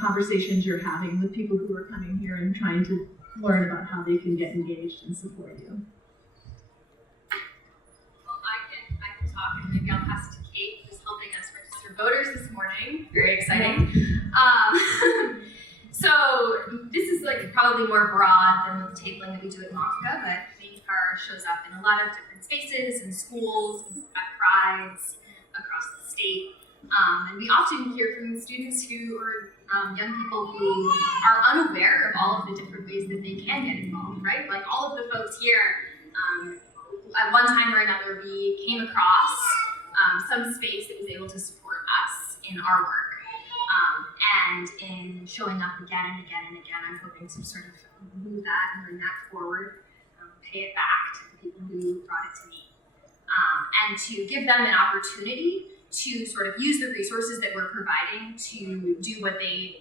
conversations you're having with people who are coming here and trying to learn about how they can get engaged and support you? Well, I can talk, and maybe I'll pass it to Kaethe, who's helping us register voters this morning. Very exciting. So this is like probably more broad than the tabling that we do at MOFGA, but Maine Power shows up in a lot of different spaces, in schools, at prides, across the state. And we often hear from students who are young people who are unaware of all of the different ways that they can get involved, right? Like all of the folks here, at one time or another, we came across some space that was able to support us in our work. And in showing up again and again and again, I'm hoping to sort of move that and bring that forward, pay it back to the people who brought it to me, and to give them an opportunity to sort of use the resources that we're providing to do what they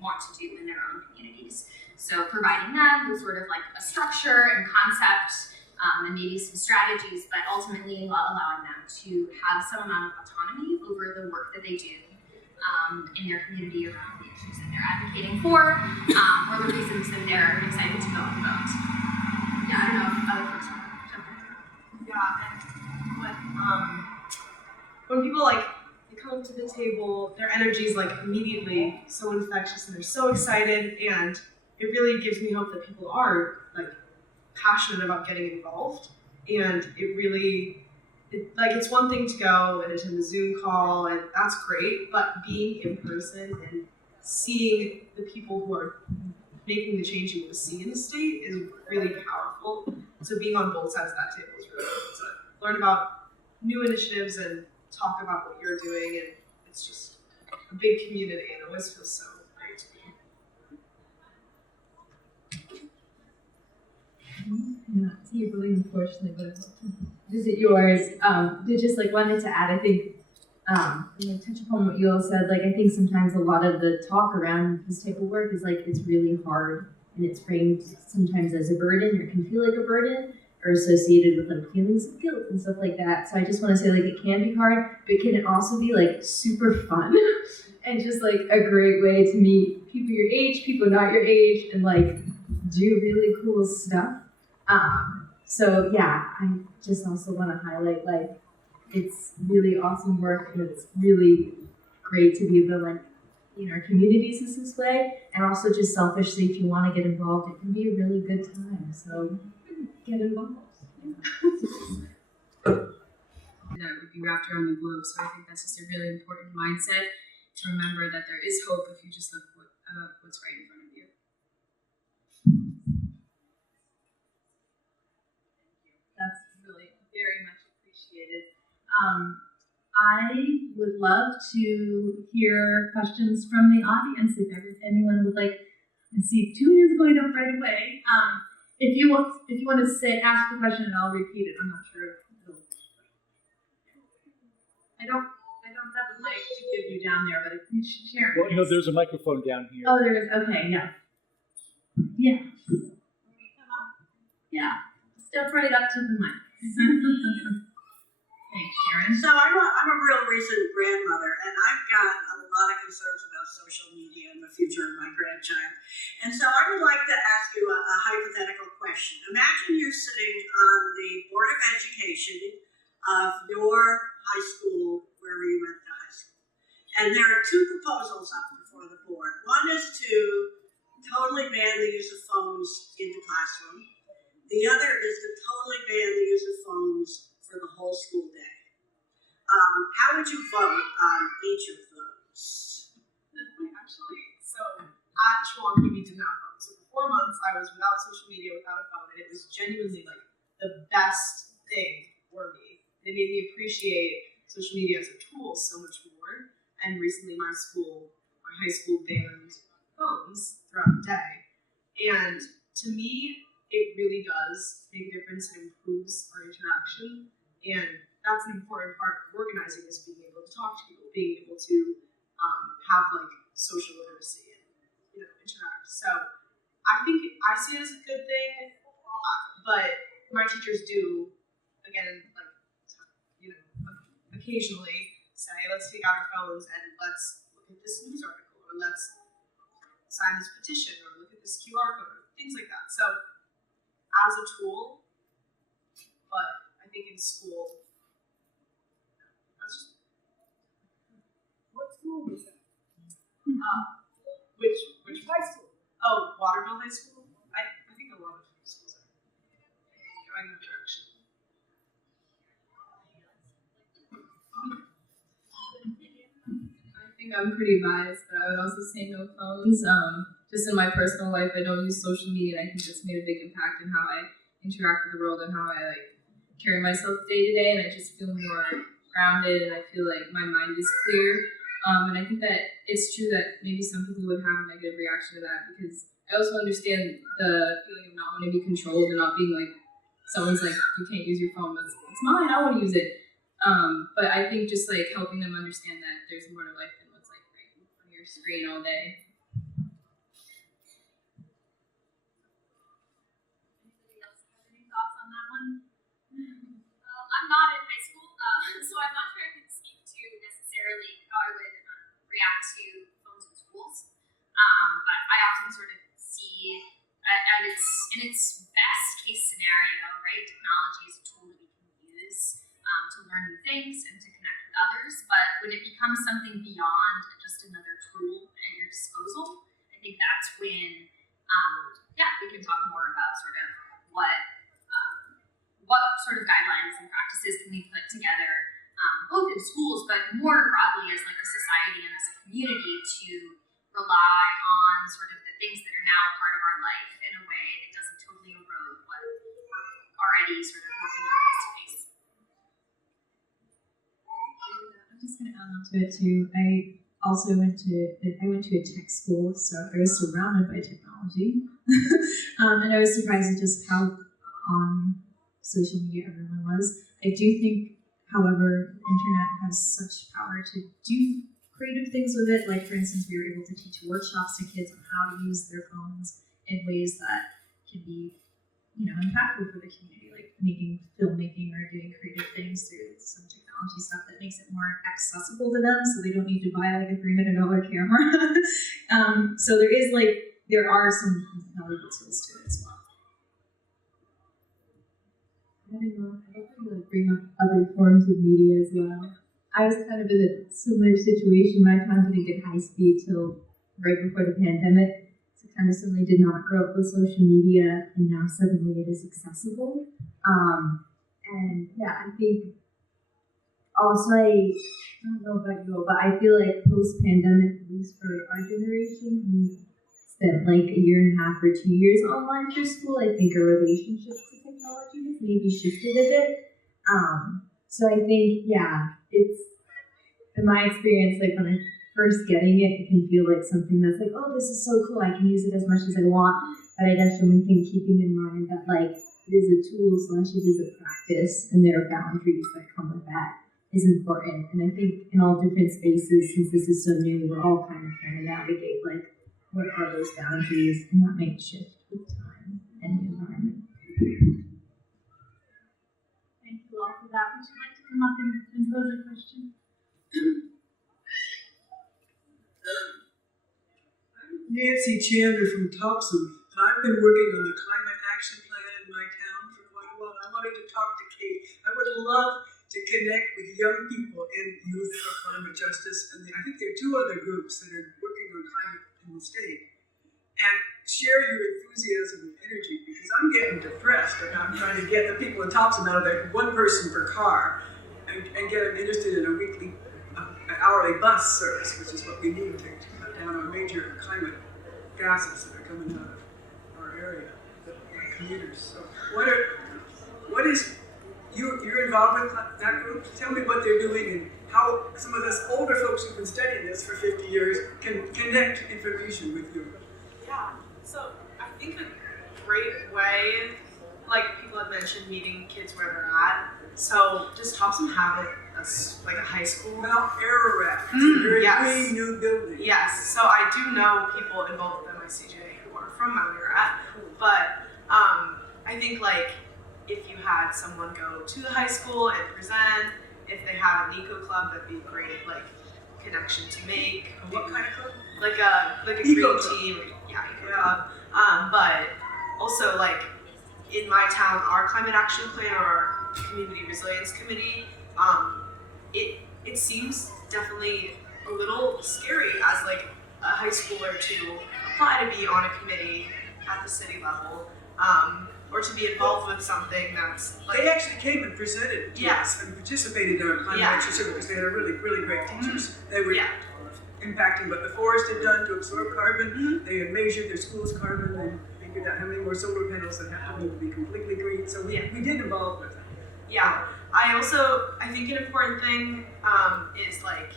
want to do in their own communities. So providing them with sort of like a structure and concept and maybe some strategies, but ultimately allowing them to have some amount of autonomy over the work that they do in their community around the issues that they're advocating for, or the reasons that they're excited to go and vote. Yeah, I don't know if other folks want to jump in. Yeah, and when people they come up to the table, their energy is immediately so infectious, and they're so excited, and it really gives me hope that people are passionate about getting involved, and it really. It's one thing to go and attend a Zoom call, and that's great, but being in person and seeing the people who are making the change you want to see in the state is really powerful. So being on both sides of that table is really cool to learn about new initiatives and talk about what you're doing, and it's just a big community, and it always feels so great to be. Not tabling, unfortunately, but visit yours. Just wanted to add, I think And like touch upon what you all said, like I think sometimes a lot of the talk around this type of work is like it's really hard and it's framed sometimes as a burden or can feel like a burden or associated with like feelings of guilt and stuff like that. So I just want to say like it can be hard, but can it also be like super fun and just like a great way to meet people your age, people not your age, and like do really cool stuff. So yeah, I just also want to highlight like it's really awesome work and it's really great to be able to like in our communities this way, and also just selfishly if you want to get involved, it can be a really good time. So get involved. That would be wrapped around the globe. So I think that's just a really important mindset to remember that there is hope if you just look about what's right in front of you. That's really very much appreciated. I would love to hear questions from the audience if anyone would like. I see 2 hands going up right away. If you want to ask a question, and I'll repeat it. I'm not sure. I don't have a mic to give you down there, but if you share. Well, you know, there's a microphone down here. Oh, there is. Okay, yeah. Yeah. Yeah. Step right up to the mic. Thanks, Sharon. So I'm a real recent grandmother, and I've got a lot of concerns about social media and the future of my grandchild. And so I would like to ask you a hypothetical question. Imagine you're sitting on the Board of Education of your high school, wherever you went to high school. And there are two proposals up before the board. One is to totally ban the use of phones in the classroom. The other is to totally ban the use of phones for the whole school day. How would you vote on each of those? At Schwab, we did not phone. So for 4 months, I was without social media, without a phone, and it was genuinely like the best thing for me. It made me appreciate social media as a tool so much more. And recently, my high school banned phones throughout the day. And to me, it really does make a difference and improves our interaction. And that's an important part of organizing, is being able to talk to people, being able to have like social literacy and interact. So I think I see it as a good thing, but my teachers do, again, like occasionally say, let's take out our phones and let's look at this news article, or let's sign this petition, or look at this QR code, or things like that. So as a tool, but I think in school, that's just... What school was that? Which high school? Oh, Waterville High School? I think a lot of schools are going that direction. I think I'm pretty biased, but I would also say no phones. Just in my personal life, I don't use social media, and I think that's made a big impact in how I interact with the world and how I carry myself day to day, and I just feel more grounded, and I feel like my mind is clear. And I think that it's true that maybe some people would have a negative reaction to that, because I also understand the feeling of not wanting to be controlled and not being like, someone's like, you can't use your phone, it's mine, I want to use it. But I think just helping them understand that there's more to life than what's right on your screen all day. Anybody else have any thoughts on that one? I'm not in high school, so I'm not sure I can speak to necessarily how I would react to phones in schools. But I often sort of see at its best case scenario, right? Technology is a tool that we can use to learn new things and to connect with others. But when it becomes something beyond just another tool at your disposal, I think that's when, we can talk more about sort of what sort of guidelines and practices can we put together, both in schools, but more broadly as a society and as a community, to rely on sort of the things that are now a part of our life in a way that doesn't totally erode what we're already sort of working on face-to-face. I'm just going to add on to it too. I went to a tech school, so I was surrounded by technology. And I was surprised at just how on social media everyone was. I do think However, the internet has such power to do creative things with it. Like, for instance, we were able to teach workshops to kids on how to use their phones in ways that can be, impactful for the community, like filmmaking or doing creative things through some technology stuff that makes it more accessible to them, so they don't need to buy like a $300 camera. So there are some valuable tools to it as well. I don't know. I hope to bring up other forms of media as well. I was kind of in a similar situation. My town didn't get high speed till right before the pandemic. So kind of suddenly did not grow up with social media, and now suddenly it is accessible. And yeah, I think also I don't know about you all, but I feel like post-pandemic, at least for our generation, we spent like a year and a half or 2 years online for school. I think our relationship to technology has maybe shifted a bit. So I think, yeah, it's, in my experience, like when I'm first getting it, it can feel like something that's like, oh, this is so cool, I can use it as much as I want. But I definitely think keeping in mind that like it is a tool / it is a practice, and there are boundaries that come with that is important. And I think in all different spaces, since this is so new, we're all kind of trying to navigate like what are those boundaries, and that might shift with time and the environment. Thank you all for that. Would you like to come up and pose a question? Nancy Chandler from Topsom. I've been working on the climate action plan in my town for quite a while. I wanted to talk to Kaethe. I would love to connect with young people in Youth for Climate Justice, and I think there are 2 other groups that are working on climate in the state, and share your enthusiasm and energy, because I'm getting depressed and I'm trying to get the people in Topsom out of their 1 person per car and get them interested in a weekly, hourly bus service, which is what we need to cut down on major climate gases that are coming out of our area, the commuters. So what is you're involved with that group? Tell me what they're doing and how some of us older folks who've been studying this for 50 years can connect information with you. Yeah, so I think a great way, like people have mentioned, meeting kids where they're at. So does Topsom have it as like a high school? Mount Ararat. It's a very green new building. Yes, so I do know people involved with MICJ who are from Mount Ararat, but I think like if you had someone go to the high school and present, if they have an eco club, that'd be a great like connection to make. What kind of club? Like a green team, eco club. But also like in my town, our climate action plan or our community resilience committee, it seems definitely a little scary as like a high schooler to apply to be on a committee at the city level, or to be involved with something that's like. They actually came and presented to us and participated in our climate action survey because they had really, really great teachers. They were impacting what the forest had done to absorb carbon. They had measured their school's carbon and figured out how many more solar panels that have to be completely green. So we did involve with them. Yeah, I think an important thing is like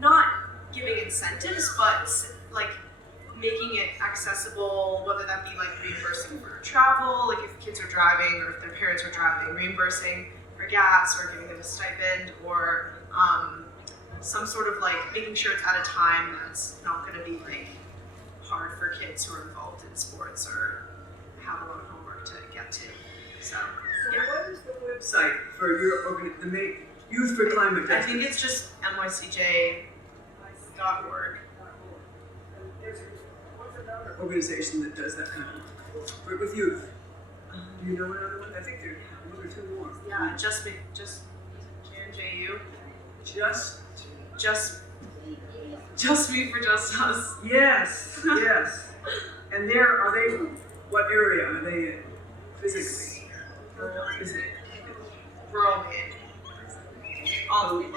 not giving incentives, but like making it accessible, whether that be like reimbursing for travel, like if kids are driving or if their parents are driving, reimbursing for gas or giving them a stipend, or some sort of like making sure it's at a time that's not going to be like hard for kids who are involved in sports or have a lot of homework to get to. So what is the website for your the Maine Youth for Climate Justice? I think it's just mycj.org. What's another organization that does that kind of work with youth? Do you know another one? I think there are 1 or 2 more. Yeah, just JNJU. Just Me for Just Us. Yes, yes. And are they, what area are they in physically? Rural Maine.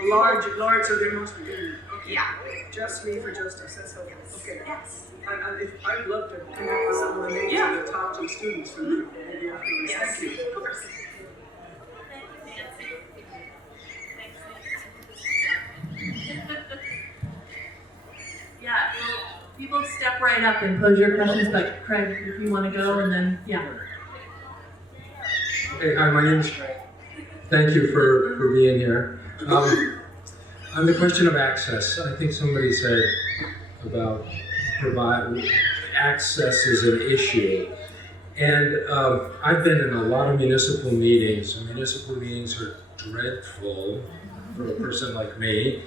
Large, so they're mostly in. Okay. Yeah. Just Me for Justice, that's helpful. Okay. Yes. I'd love to connect with some of the names of the top 2 students from you. Maybe afterwards. Yes. Thank you. Of course. Yeah, people step right up and pose your questions, but Craig, if you want to go, and then, Okay, hi, my name is Craig. Thank you for being here. On the question of access, I think somebody said about access is an issue. And I've been in a lot of municipal meetings. Municipal meetings are dreadful for a person like me.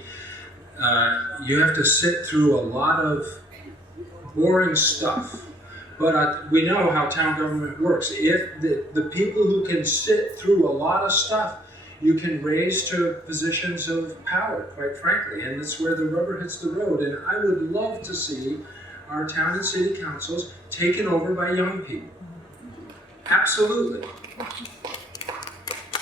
You have to sit through a lot of boring stuff. But we know how town government works. If the people who can sit through a lot of stuff, you can raise to positions of power, quite frankly. And that's where the rubber hits the road. And I would love to see our town and city councils taken over by young people. Absolutely.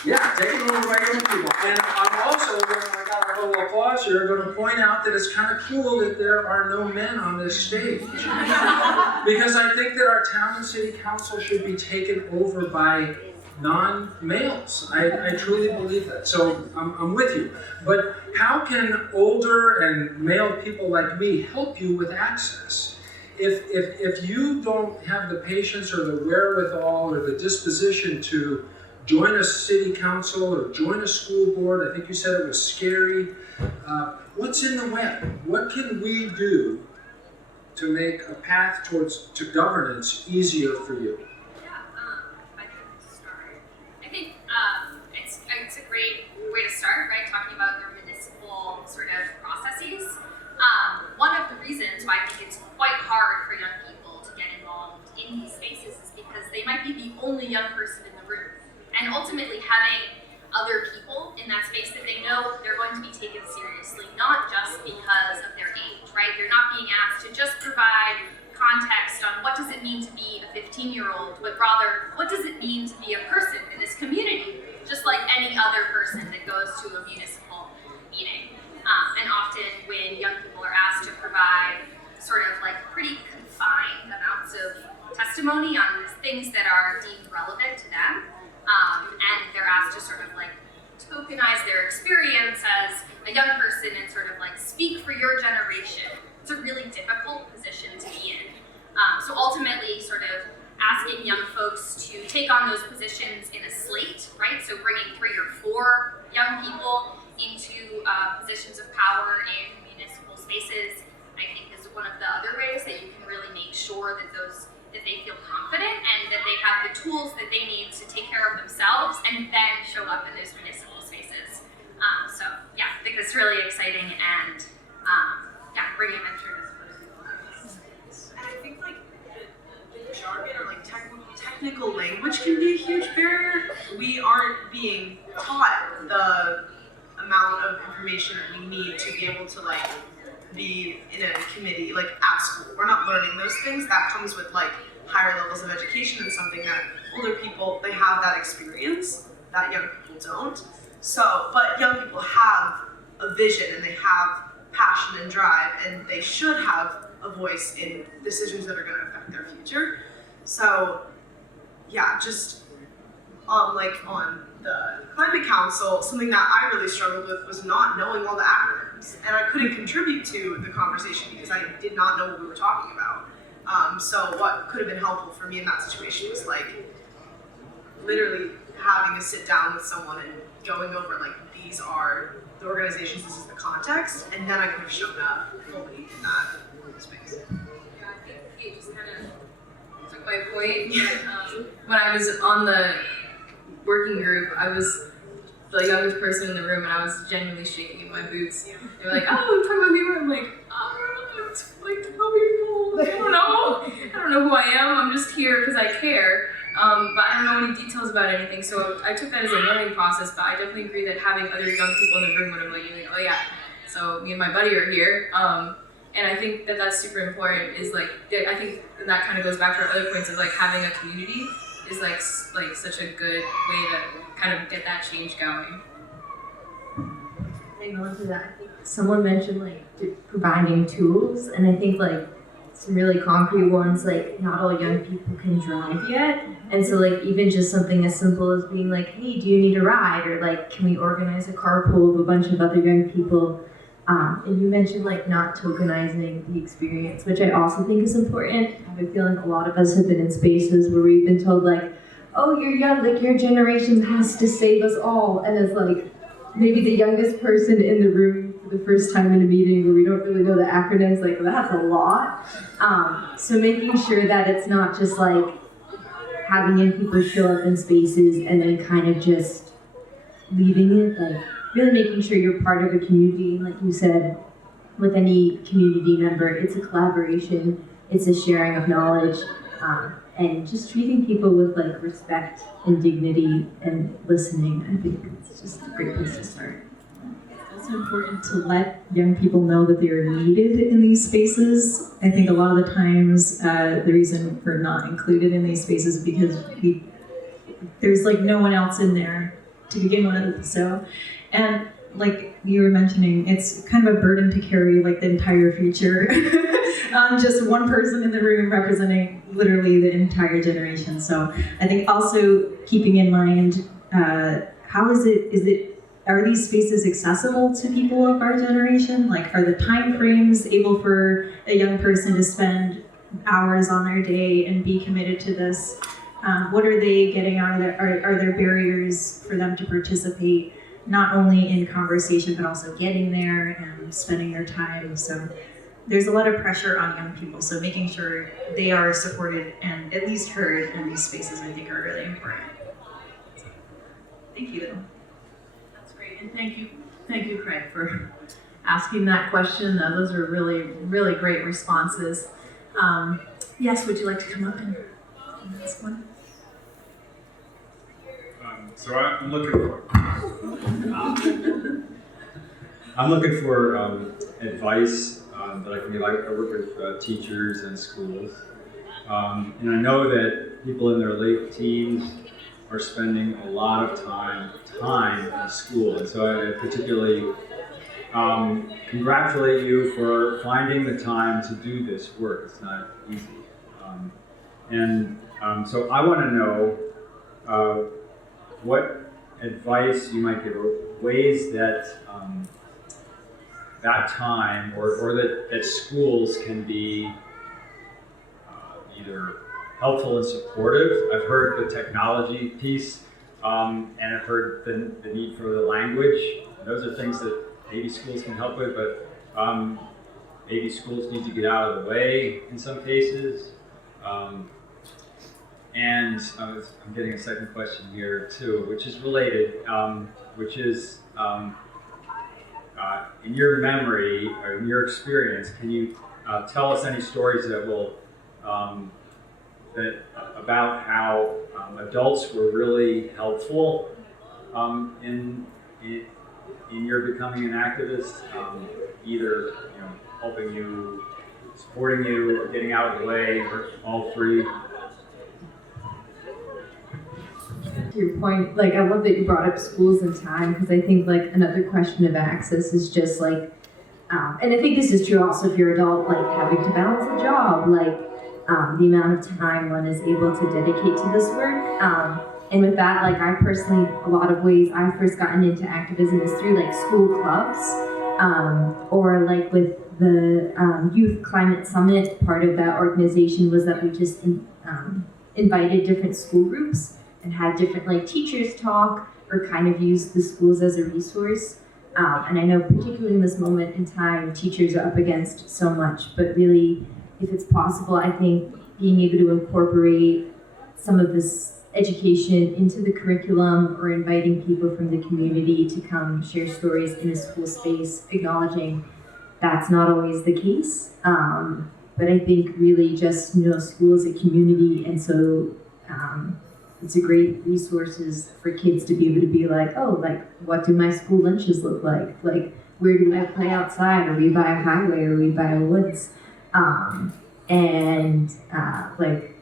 Yeah, taken over by young people. And I'm also, I got a little applause here, going to point out that it's kind of cool that there are no men on this stage. Because I think that our town and city council should be taken over by non-males. I truly believe that. So I'm with you. But how can older and male people like me help you with access? If you don't have the patience or the wherewithal or the disposition to join a city council or join a school board, I think you said it was scary, what's in the way? What can we do to make a path to governance easier for you? I can start. I think it's a great way to start, right? Talking about your municipal sort of processes. One of the reasons why I think it's quite hard for young people to get involved in these spaces is because they might be the only young person in the room. And ultimately having other people in that space that they know they're going to be taken seriously, not just because of their age, right? You're not being asked to just provide context on what does it mean to be a 15-year-old, but rather, what does it mean to be a person in this community, just like any other person that goes to a municipal meeting. And often when young people are asked to provide sort of like pretty confined amounts of testimony on things that are deemed relevant to them, and they're asked to sort of like tokenize their experience as a young person and sort of like speak for your generation. It's a really difficult position to be in. So ultimately sort of asking young folks to take on those positions in a slate, right? So bringing 3 or 4 young people into positions of power in municipal spaces, I think is one of the other ways that you can really make sure that that they feel confident and that they have the tools that they need to take care of themselves and then show up in those municipal spaces. So yeah, I think it's really exciting and bringing them into this. And I think like the jargon or like technical language can be a huge barrier. We aren't being taught the amount of information that we need to be able to like be in a committee like at school. We're not learning those things. That comes with like higher levels of education and something that older people, they have that experience that young people don't. So, but young people have a vision and they have passion and drive and they should have a voice in decisions that are going to affect their future. So yeah, just like on the Climate Council, something that I really struggled with was not knowing all the acronyms. And I couldn't contribute to the conversation because I did not know what we were talking about. So what could have been helpful for me in that situation was like literally having to sit down with someone and going over like, these are the organizations, this is the context, and then I could have shown up fully in that space. Yeah, I think Kate just kind of took my point. When I was on the working group, I was the youngest person in the room and I was genuinely shaking in my boots. They were like, oh, talk about me. I'm like, like tell people, I don't know who I am, I'm just here because I care. But I don't know any details about anything, so I took that as a learning process, but I definitely agree that having other young people in the room when I'm like, oh yeah, so me and my buddy are here. And I think that that's super important is like, I think that kind of goes back to our other points of like having a community is like such a good way to kind of get that change going. Adding on to that, I think someone mentioned like providing tools, and I think like some really concrete ones, like not all young people can drive yet, and so like even just something as simple as being like, hey, do you need a ride, or like, can we organize a carpool of a bunch of other young people? And you mentioned like not tokenizing the experience, which I also think is important. I have a feeling a lot of us have been in spaces where we've been told like, oh, you're young, like your generation has to save us all. And it's like, maybe the youngest person in the room for the first time in a meeting where we don't really know the acronyms, like that's a lot. So making sure that it's not just like having young people show up in spaces and then kind of just leaving it, like really making sure you're part of a community. Like you said, with any community member, it's a collaboration, it's a sharing of knowledge, and just treating people with like respect and dignity and listening. I think it's just a great place to start. It's also important to let young people know that they are needed in these spaces. I think a lot of the times the reason we're not included in these spaces is because there's like no one else in there to begin with. So, and like you were mentioning, it's kind of a burden to carry like the entire future on just one person in the room representing literally the entire generation. So I think also keeping in mind, are these spaces accessible to people of our generation? Like, are the time frames able for a young person to spend hours on their day and be committed to this? What are they getting out of it? Are there barriers for them to participate, not only in conversation, but also getting there and spending their time? So there's a lot of pressure on young people. So making sure they are supported and at least heard in these spaces, I think, are really important. Thank you. That's great, and thank you, Craig, for asking that question. Those are really, really great responses. Yes, would you like to come up and ask one? So I'm looking for advice that I can give. I work with teachers and schools, and I know that people in their late teens are spending a lot of time in school, and so I particularly congratulate you for finding the time to do this work. It's not easy, so I want to know what advice you might give, or ways that that time, or that schools can be either helpful and supportive. I've heard the technology piece, and I've heard the need for the language. Those are things that maybe schools can help with, but maybe schools need to get out of the way in some cases. And I'm getting a second question here too, which is related, which is, in your memory or in your experience, can you tell us any stories that will about how adults were really helpful in your becoming an activist, either helping you, supporting you, or getting out of the way, or all three? To your point, like I love that you brought up schools and time, because I think like another question of access is just like, and I think this is true also if you're adult, like having to balance a job, like the amount of time one is able to dedicate to this work. And with that, like I personally, a lot of ways I've first gotten into activism is through like school clubs, or like with the Youth Climate Summit. Part of that organization was that we just invited different school groups and had different like teachers talk, or kind of use the schools as a resource. And I know particularly in this moment in time, teachers are up against so much, but really, if it's possible, I think being able to incorporate some of this education into the curriculum, or inviting people from the community to come share stories in a school space, acknowledging that's not always the case. But I think really just, school is a community, and so it's a great resources for kids to be able to be like, oh, like, what do my school lunches look like? Like, where do I play outside? Are we by a highway? Are we by a woods? Like,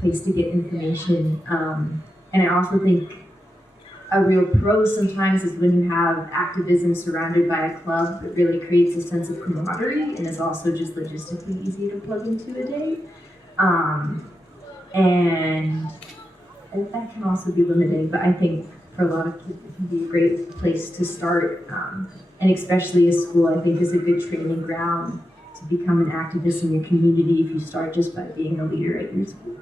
place to get information. And I also think a real pro sometimes is when you have activism surrounded by a club. It really creates a sense of camaraderie, and is also just logistically easy to plug into a day. And that can also be limiting, but I think for a lot of kids it can be a great place to start. And especially a school, I think, is a good training ground to become an activist in your community if you start just by being a leader at your school.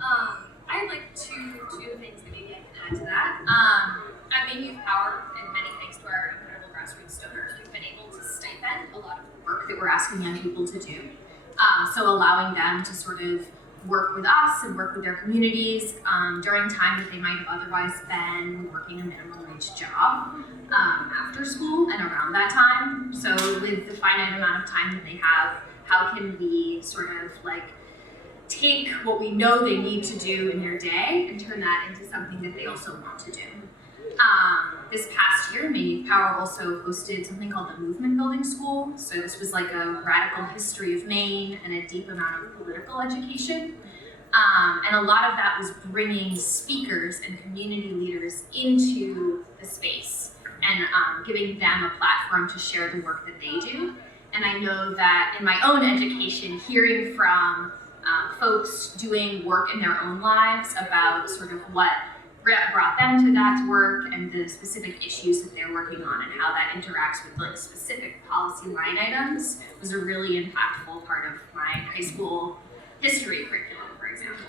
I have like two things that maybe I can add to that. At Maine Youth Power, and many thanks to our incredible grassroots donors, we've been able to stipend a lot of the work that we're asking young people to do. So allowing them to sort of work with us and work with their communities during time that they might have otherwise been working a minimum wage job after school and around that time. So with the finite amount of time that they have, how can we sort of like take what we know they need to do in their day and turn that into something that they also want to do. This past year, Maine Youth Power also hosted something called the Movement Building School. So this was like a radical history of Maine and a deep amount of political education. And a lot of that was bringing speakers and community leaders into the space and giving them a platform to share the work that they do. And I know that in my own education, hearing from folks doing work in their own lives about sort of what brought them to that work and the specific issues that they're working on and how that interacts with like specific policy line items was a really impactful part of my high school history curriculum, for example.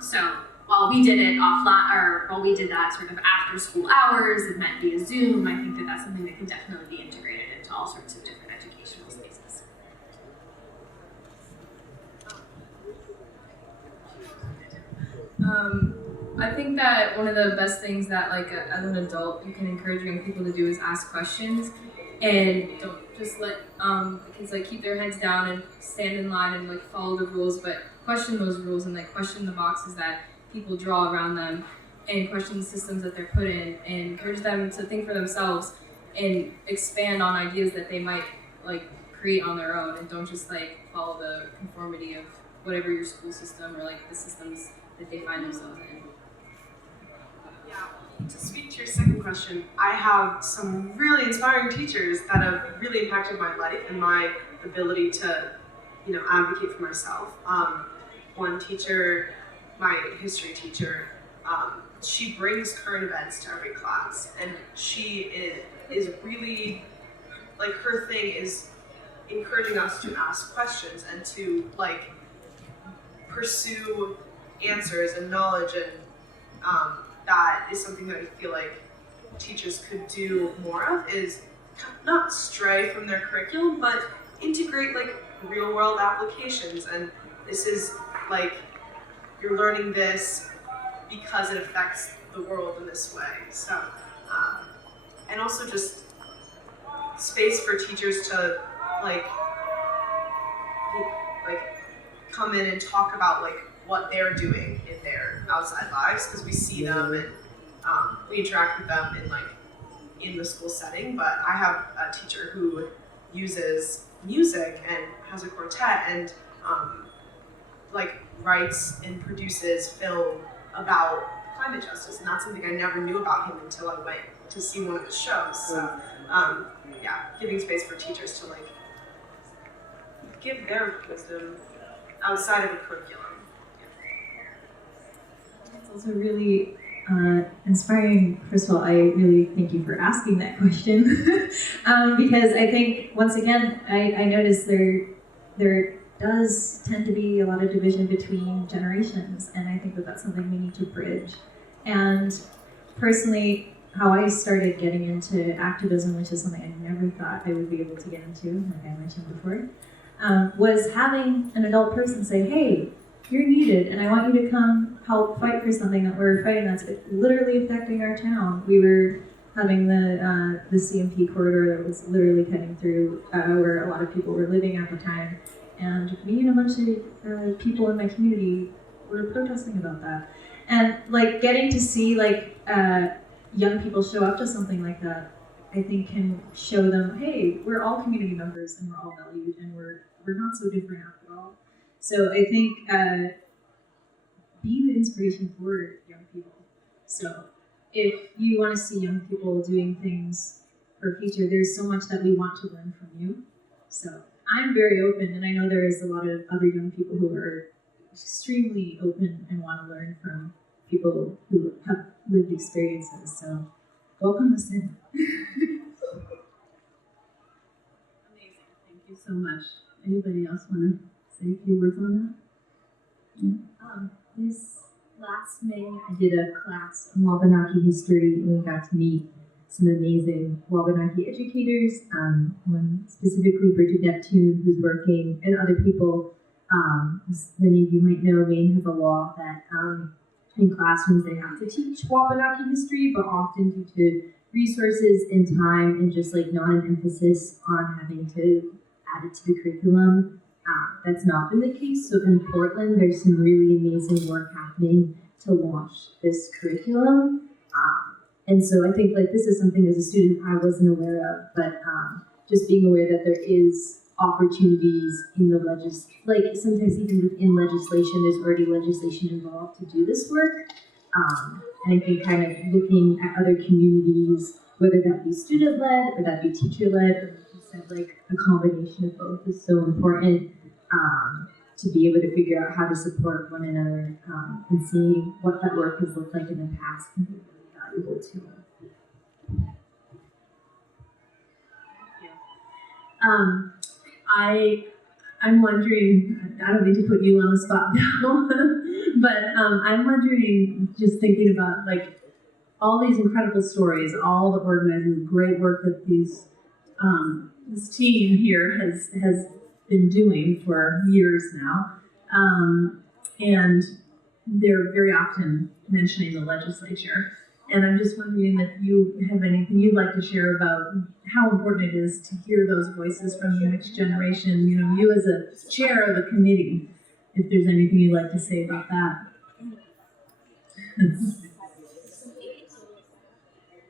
So while we did it offline, or while we did that sort of after school hours and met via Zoom, I think that that's something that can definitely be integrated into all sorts of different educational spaces. I think that one of the best things that, like, as an adult, you can encourage young people to do is ask questions, and don't just let kids like keep their heads down and stand in line and like follow the rules, but question those rules and like question the boxes that people draw around them, and question the systems that they're put in, and encourage them to think for themselves and expand on ideas that they might like create on their own, and don't just like follow the conformity of whatever your school system or like the systems that they find themselves in. To speak to your second question, I have some really inspiring teachers that have really impacted my life and my ability to, advocate for myself. One teacher, my history teacher, she brings current events to every class, and she is really, like, her thing is encouraging us to ask questions and to like pursue answers and knowledge, and that is something that I feel like teachers could do more of, is not stray from their curriculum, but integrate like real world applications. And this is like, you're learning this because it affects the world in this way. So, and also just space for teachers to like come in and talk about like what they're doing in their outside lives, because we see them and we interact with them in the school setting. But I have a teacher who uses music and has a quartet and writes and produces film about climate justice, and that's something I never knew about him until I went to see one of his shows. So giving space for teachers to like give their wisdom outside of a curriculum. It's also really inspiring. First of all, I really thank you for asking that question because I think, once again, I noticed there does tend to be a lot of division between generations, and I think that that's something we need to bridge. And personally, how I started getting into activism, which is something I never thought I would be able to get into, like I mentioned before, was having an adult person say, hey, you're needed, and I want you to come help fight for something that we're fighting that's literally affecting our town. We were having the CMP corridor that was literally cutting through where a lot of people were living at the time, and me and a bunch of people in my community were protesting about that. And like getting to see like young people show up to something like that, I think can show them, hey, we're all community members and we're all valued and we're not so different after all. So I think be the inspiration for young people. So if you want to see young people doing things for future, there's so much that we want to learn from you. So I'm very open, and I know there is a lot of other young people who are extremely open and want to learn from people who have lived experiences. So welcome us in. Amazing. Thank you so much. Anybody else want to say a few words on that? This last May, I did a class on Wabanaki history, and we got to meet some amazing Wabanaki educators, one specifically Bridget Neptune, who's working, and other people. As many of you might know, Maine has a law that in classrooms they have to teach Wabanaki history, but often due to resources and time and just like not an emphasis on having to add it to the curriculum, that's not been the case. So in Portland, there's some really amazing work happening to launch this curriculum. And so I think like this is something as a student I wasn't aware of, but just being aware that there is opportunities in the like sometimes even within legislation, there's already legislation involved to do this work. And I think kind of looking at other communities, whether that be student-led or that be teacher-led, or like you said, like a combination of both is so important to be able to figure out how to support one another and seeing what that work has looked like in the past can be really valuable too. I'm wondering, I don't mean to put you on the spot now, but I'm wondering, just thinking about like all these incredible stories, all the organizing, the great work that this team here has been doing for years now, and they're very often mentioning the legislature. And I'm just wondering if you have anything you'd like to share about how important it is to hear those voices from the next generation, you know, you as a chair of a committee, if there's anything you'd like to say about that.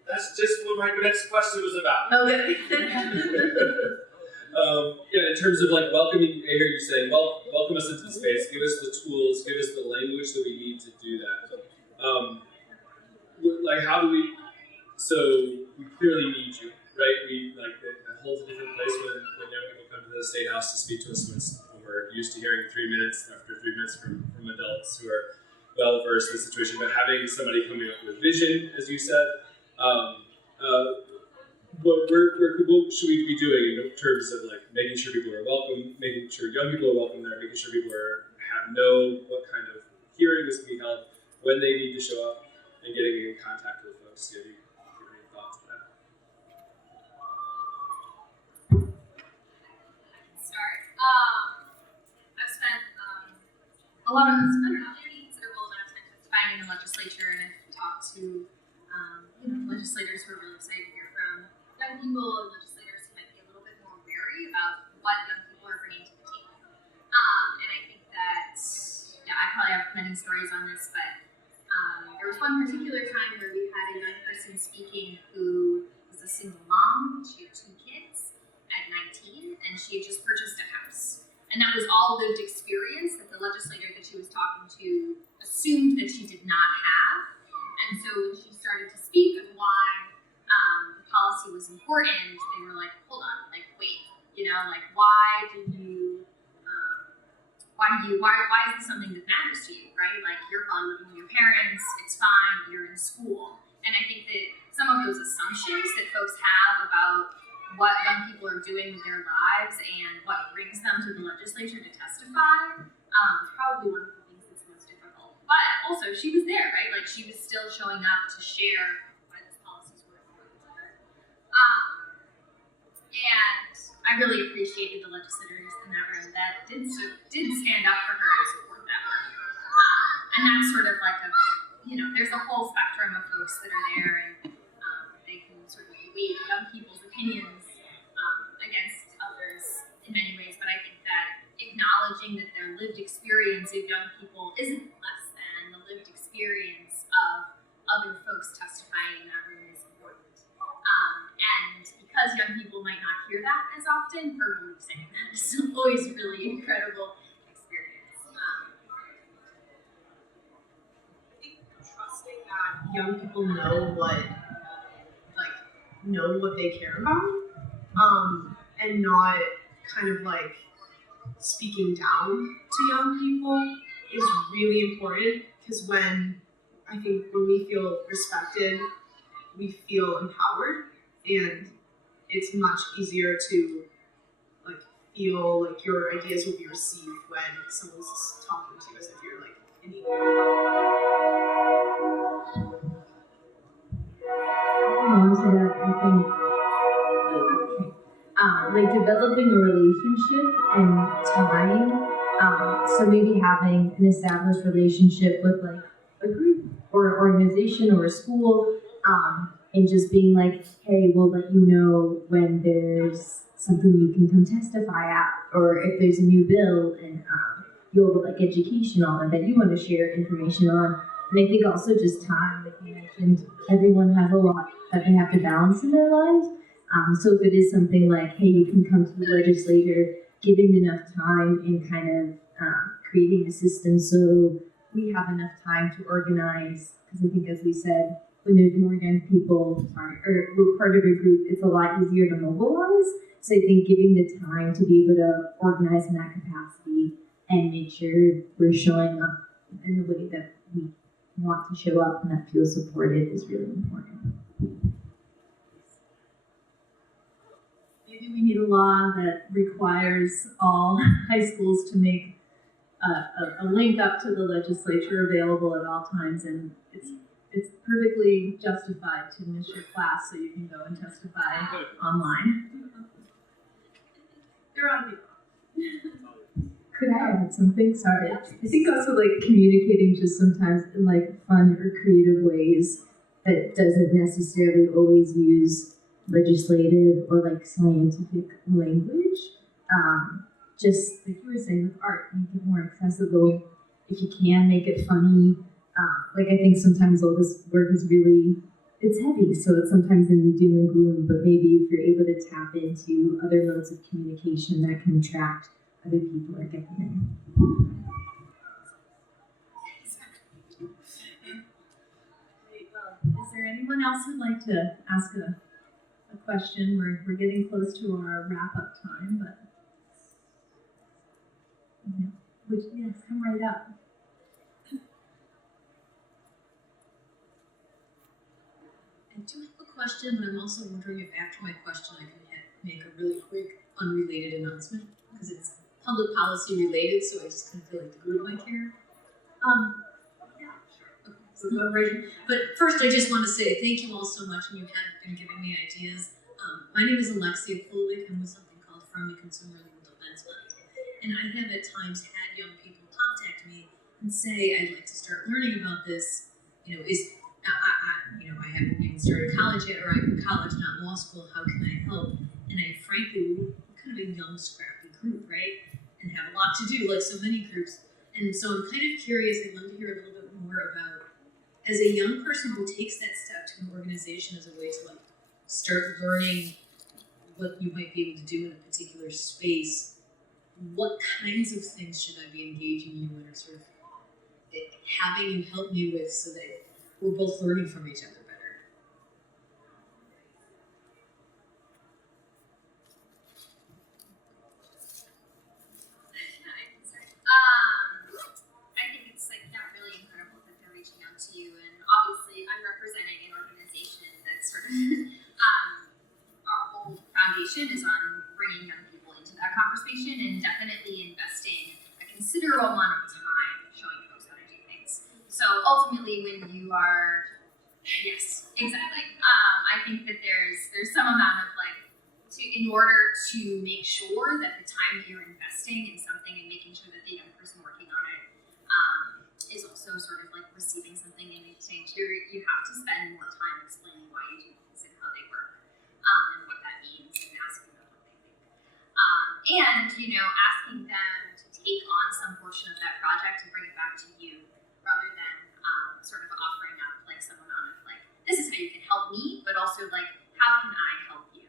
That's just what my next question was about. Okay. Yeah, in terms of like welcoming, I hear you saying, welcome us into the space, give us the tools, give us the language that we need to do that. Like, how do we, so we clearly need you, right? We, like, it holds a different place when young people come to the State House to speak to us when we're used to hearing 3 minutes after 3 minutes from adults who are well versed in the situation, but having somebody coming up with vision, as you said, what should we be doing in terms of like making sure people are welcome, making sure young people are welcome there, making sure people know what kind of hearing is being held, when they need to show up, and getting in contact with folks. Do you have any thoughts on that? I can start. I've spent a considerable amount of time testifying in the legislature, and I've talked to legislators who are really excited to hear from young people and legislators who might be a little bit more wary about what young people are bringing to the table. And I think that, I probably have many stories on this, but there was one particular time where we had a young person speaking who was a single mom. She had 2 kids at 19, and she had just purchased a house. And that was all lived experience that the legislator that she was talking to assumed that she did not have. And so when she started to speak of why the policy was important, they were like, hold on, like, wait, why is this something that matters to you, right? Like, you're probably living with your parents, it's fine, you're in school. And I think that some of those assumptions that folks have about what young people are doing with their lives and what brings them to the legislature to testify is probably one of the things that's most difficult. But also, she was there, right? Like, she was still showing up to share why these policies were important to her. And I really appreciated the legislators in that room that did stand up for her and support that work. And that's sort of like there's a whole spectrum of folks that are there, and they can sort of weigh young people's opinions against others in many ways. But I think that acknowledging that their lived experience of young people isn't less than the lived experience of other folks testifying in that room is important. And because young people might not hear that as often, verbally saying that is always a really incredible experience. I think trusting that young people know what they care about, and not kind of like speaking down to young people is really important, because when we feel respected, we feel empowered, and it's much easier to feel like your ideas will be received when someone's talking to you as if you're like an equal. On to that, I think, like developing a relationship and time. So maybe having an established relationship with like a group or an organization or a school, and just being like, hey, we'll let you know when there's something you can come testify at, or if there's a new bill and you'll have like education on it that you want to share information on. And I think also just time, like you mentioned, everyone has a lot that they have to balance in their lives. So if it is something like, hey, you can come to the legislator, giving enough time and kind of creating a system so we have enough time to organize. Because I think, as we said, when there's more young people, or we're part of a group, it's a lot easier to mobilize. So I think giving the time to be able to organize in that capacity and make sure we're showing up in the way that we want to show up and that feels supported is really important. Maybe we need a law that requires all high schools to make a link up to the legislature available at all times, and it's perfectly justified to miss your class so you can go and testify online. They're on people. Could I add something? Sorry. I think also like communicating just sometimes in like fun or creative ways that doesn't necessarily always use legislative or like scientific language. Just like you were saying with art, make it more accessible. If you can, make it funny. Like I think sometimes all this work is really, it's heavy, so it's sometimes in doom and gloom, but maybe if you're able to tap into other modes of communication that can attract other people or get them in. Great. Well, is there anyone else who'd like to ask a question? We're getting close to our wrap-up time, but yes, come right up. I do have a question, but I'm also wondering if after my question I can make a really quick, unrelated announcement, because it's public policy related, so I just kind of feel like the group might care. Yeah, sure. Okay. But first, I just want to say thank you all so much, and you have been giving me ideas. My name is Alexia Fulvik. I'm with something called Friendly Consumer Legal Defense Fund, and I have at times had young people contact me and say, I'd like to start learning about this. I haven't even started college yet, or I'm in college, not law school. How can I help? And I frankly, we're kind of a young, scrappy group, right? And have a lot to do, like so many groups. And so I'm kind of curious. I'd love to hear a little bit more about, as a young person who takes that step to an organization as a way to like start learning what you might be able to do in a particular space. What kinds of things should I be engaging you in, or sort of having you help me with, so that we're both learning from each other better? I think it's really incredible that they're reaching out to you, and obviously I'm representing an organization that's sort of our whole foundation is on bringing young people into that conversation and definitely investing a considerable amount of time showing folks how to do things. So ultimately, when you are, yes, exactly. I think that there's some amount of in order to make sure that the time that you're investing in something and making sure that the young person working on it is also sort of receiving something in exchange, you have to spend more time explaining why you do things and how they work, and what that means, and asking them what they think. And asking them to take on some portion of that project and bring it back to you, rather than sort of offering up someone on it this is how you can help me, but also how can I help you?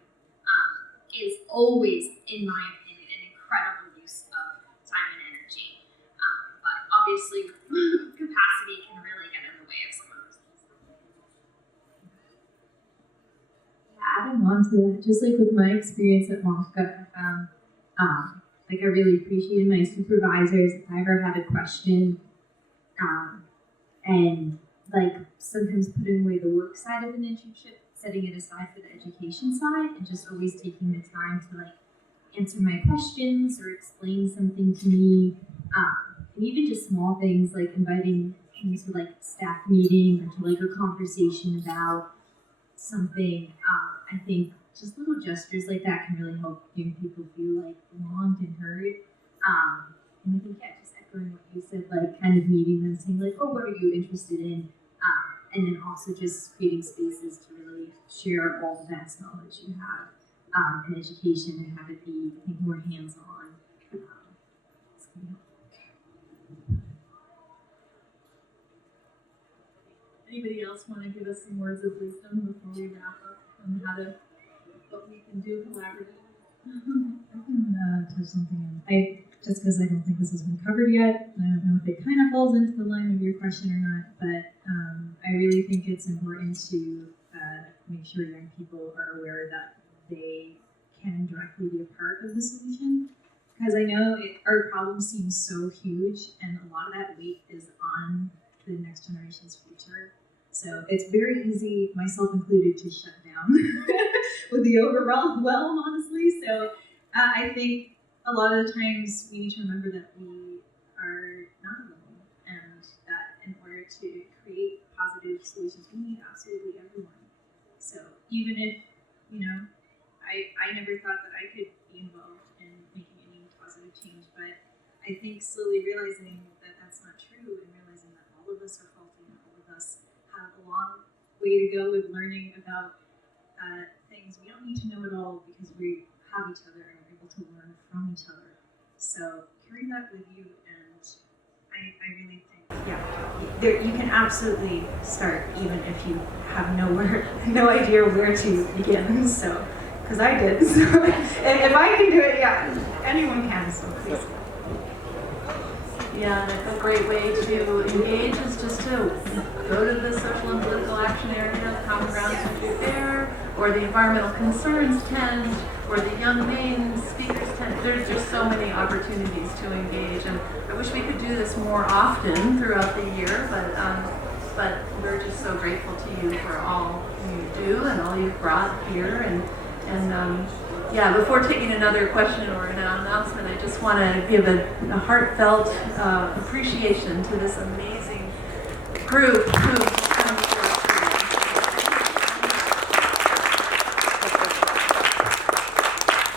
Is always, in my opinion, an incredible use of time and energy. But obviously, capacity can really get in the way of some of those things. Adding on to that, just like with my experience at MOFGA, I found I really appreciated my supervisors if I ever had a question, and sometimes putting away the work side of an internship, setting it aside for the education side, and just always taking the time to answer my questions or explain something to me. And even just small things like inviting me to like staff meeting or to like a conversation about something. I think just little gestures like that can really help young people feel like belonged and heard. And I think, yeah, just echoing what you said, like kind of meeting them, saying like, oh, what are you interested in? And then also just creating spaces to really share all the vast knowledge you have in education and have it be, I think, more hands-on. Anybody else want to give us some words of wisdom before we wrap up on what we can do collaboratively? I can touch something on. Just because I don't think this has been covered yet, I don't know if it kind of falls into the line of your question or not, but I really think it's important to make sure young people are aware that they can directly be a part of the solution. Because I know our problem seems so huge, and a lot of that weight is on the next generation's future. So it's very easy, myself included, to shut down with the overwhelm, honestly. So I think a lot of the times we need to remember that we are not alone, and that in order to create positive solutions, we need absolutely everyone. So even if, I never thought that I could be involved in making any positive change, but I think slowly realizing that that's not true and realizing that all of us are faulty and all of us have a long way to go with learning about things. We don't need to know it all because we have each other and we're able to learn from each other. So carry that with you, and I really think, you can absolutely start even if you have no idea where to begin. So, because I did. So if I can do it, anyone can. So please. Yeah, a great way to engage is just to go to the social and political action area, the Common Ground Century Fair, or the environmental concerns tent, or the Young Maine speakers tent. There's just so many opportunities to engage, and I wish we could do this more often throughout the year, but we're just so grateful to you for all you do and all you've brought here. And before taking another question or an announcement, I just want to give a heartfelt appreciation to this amazing group who come here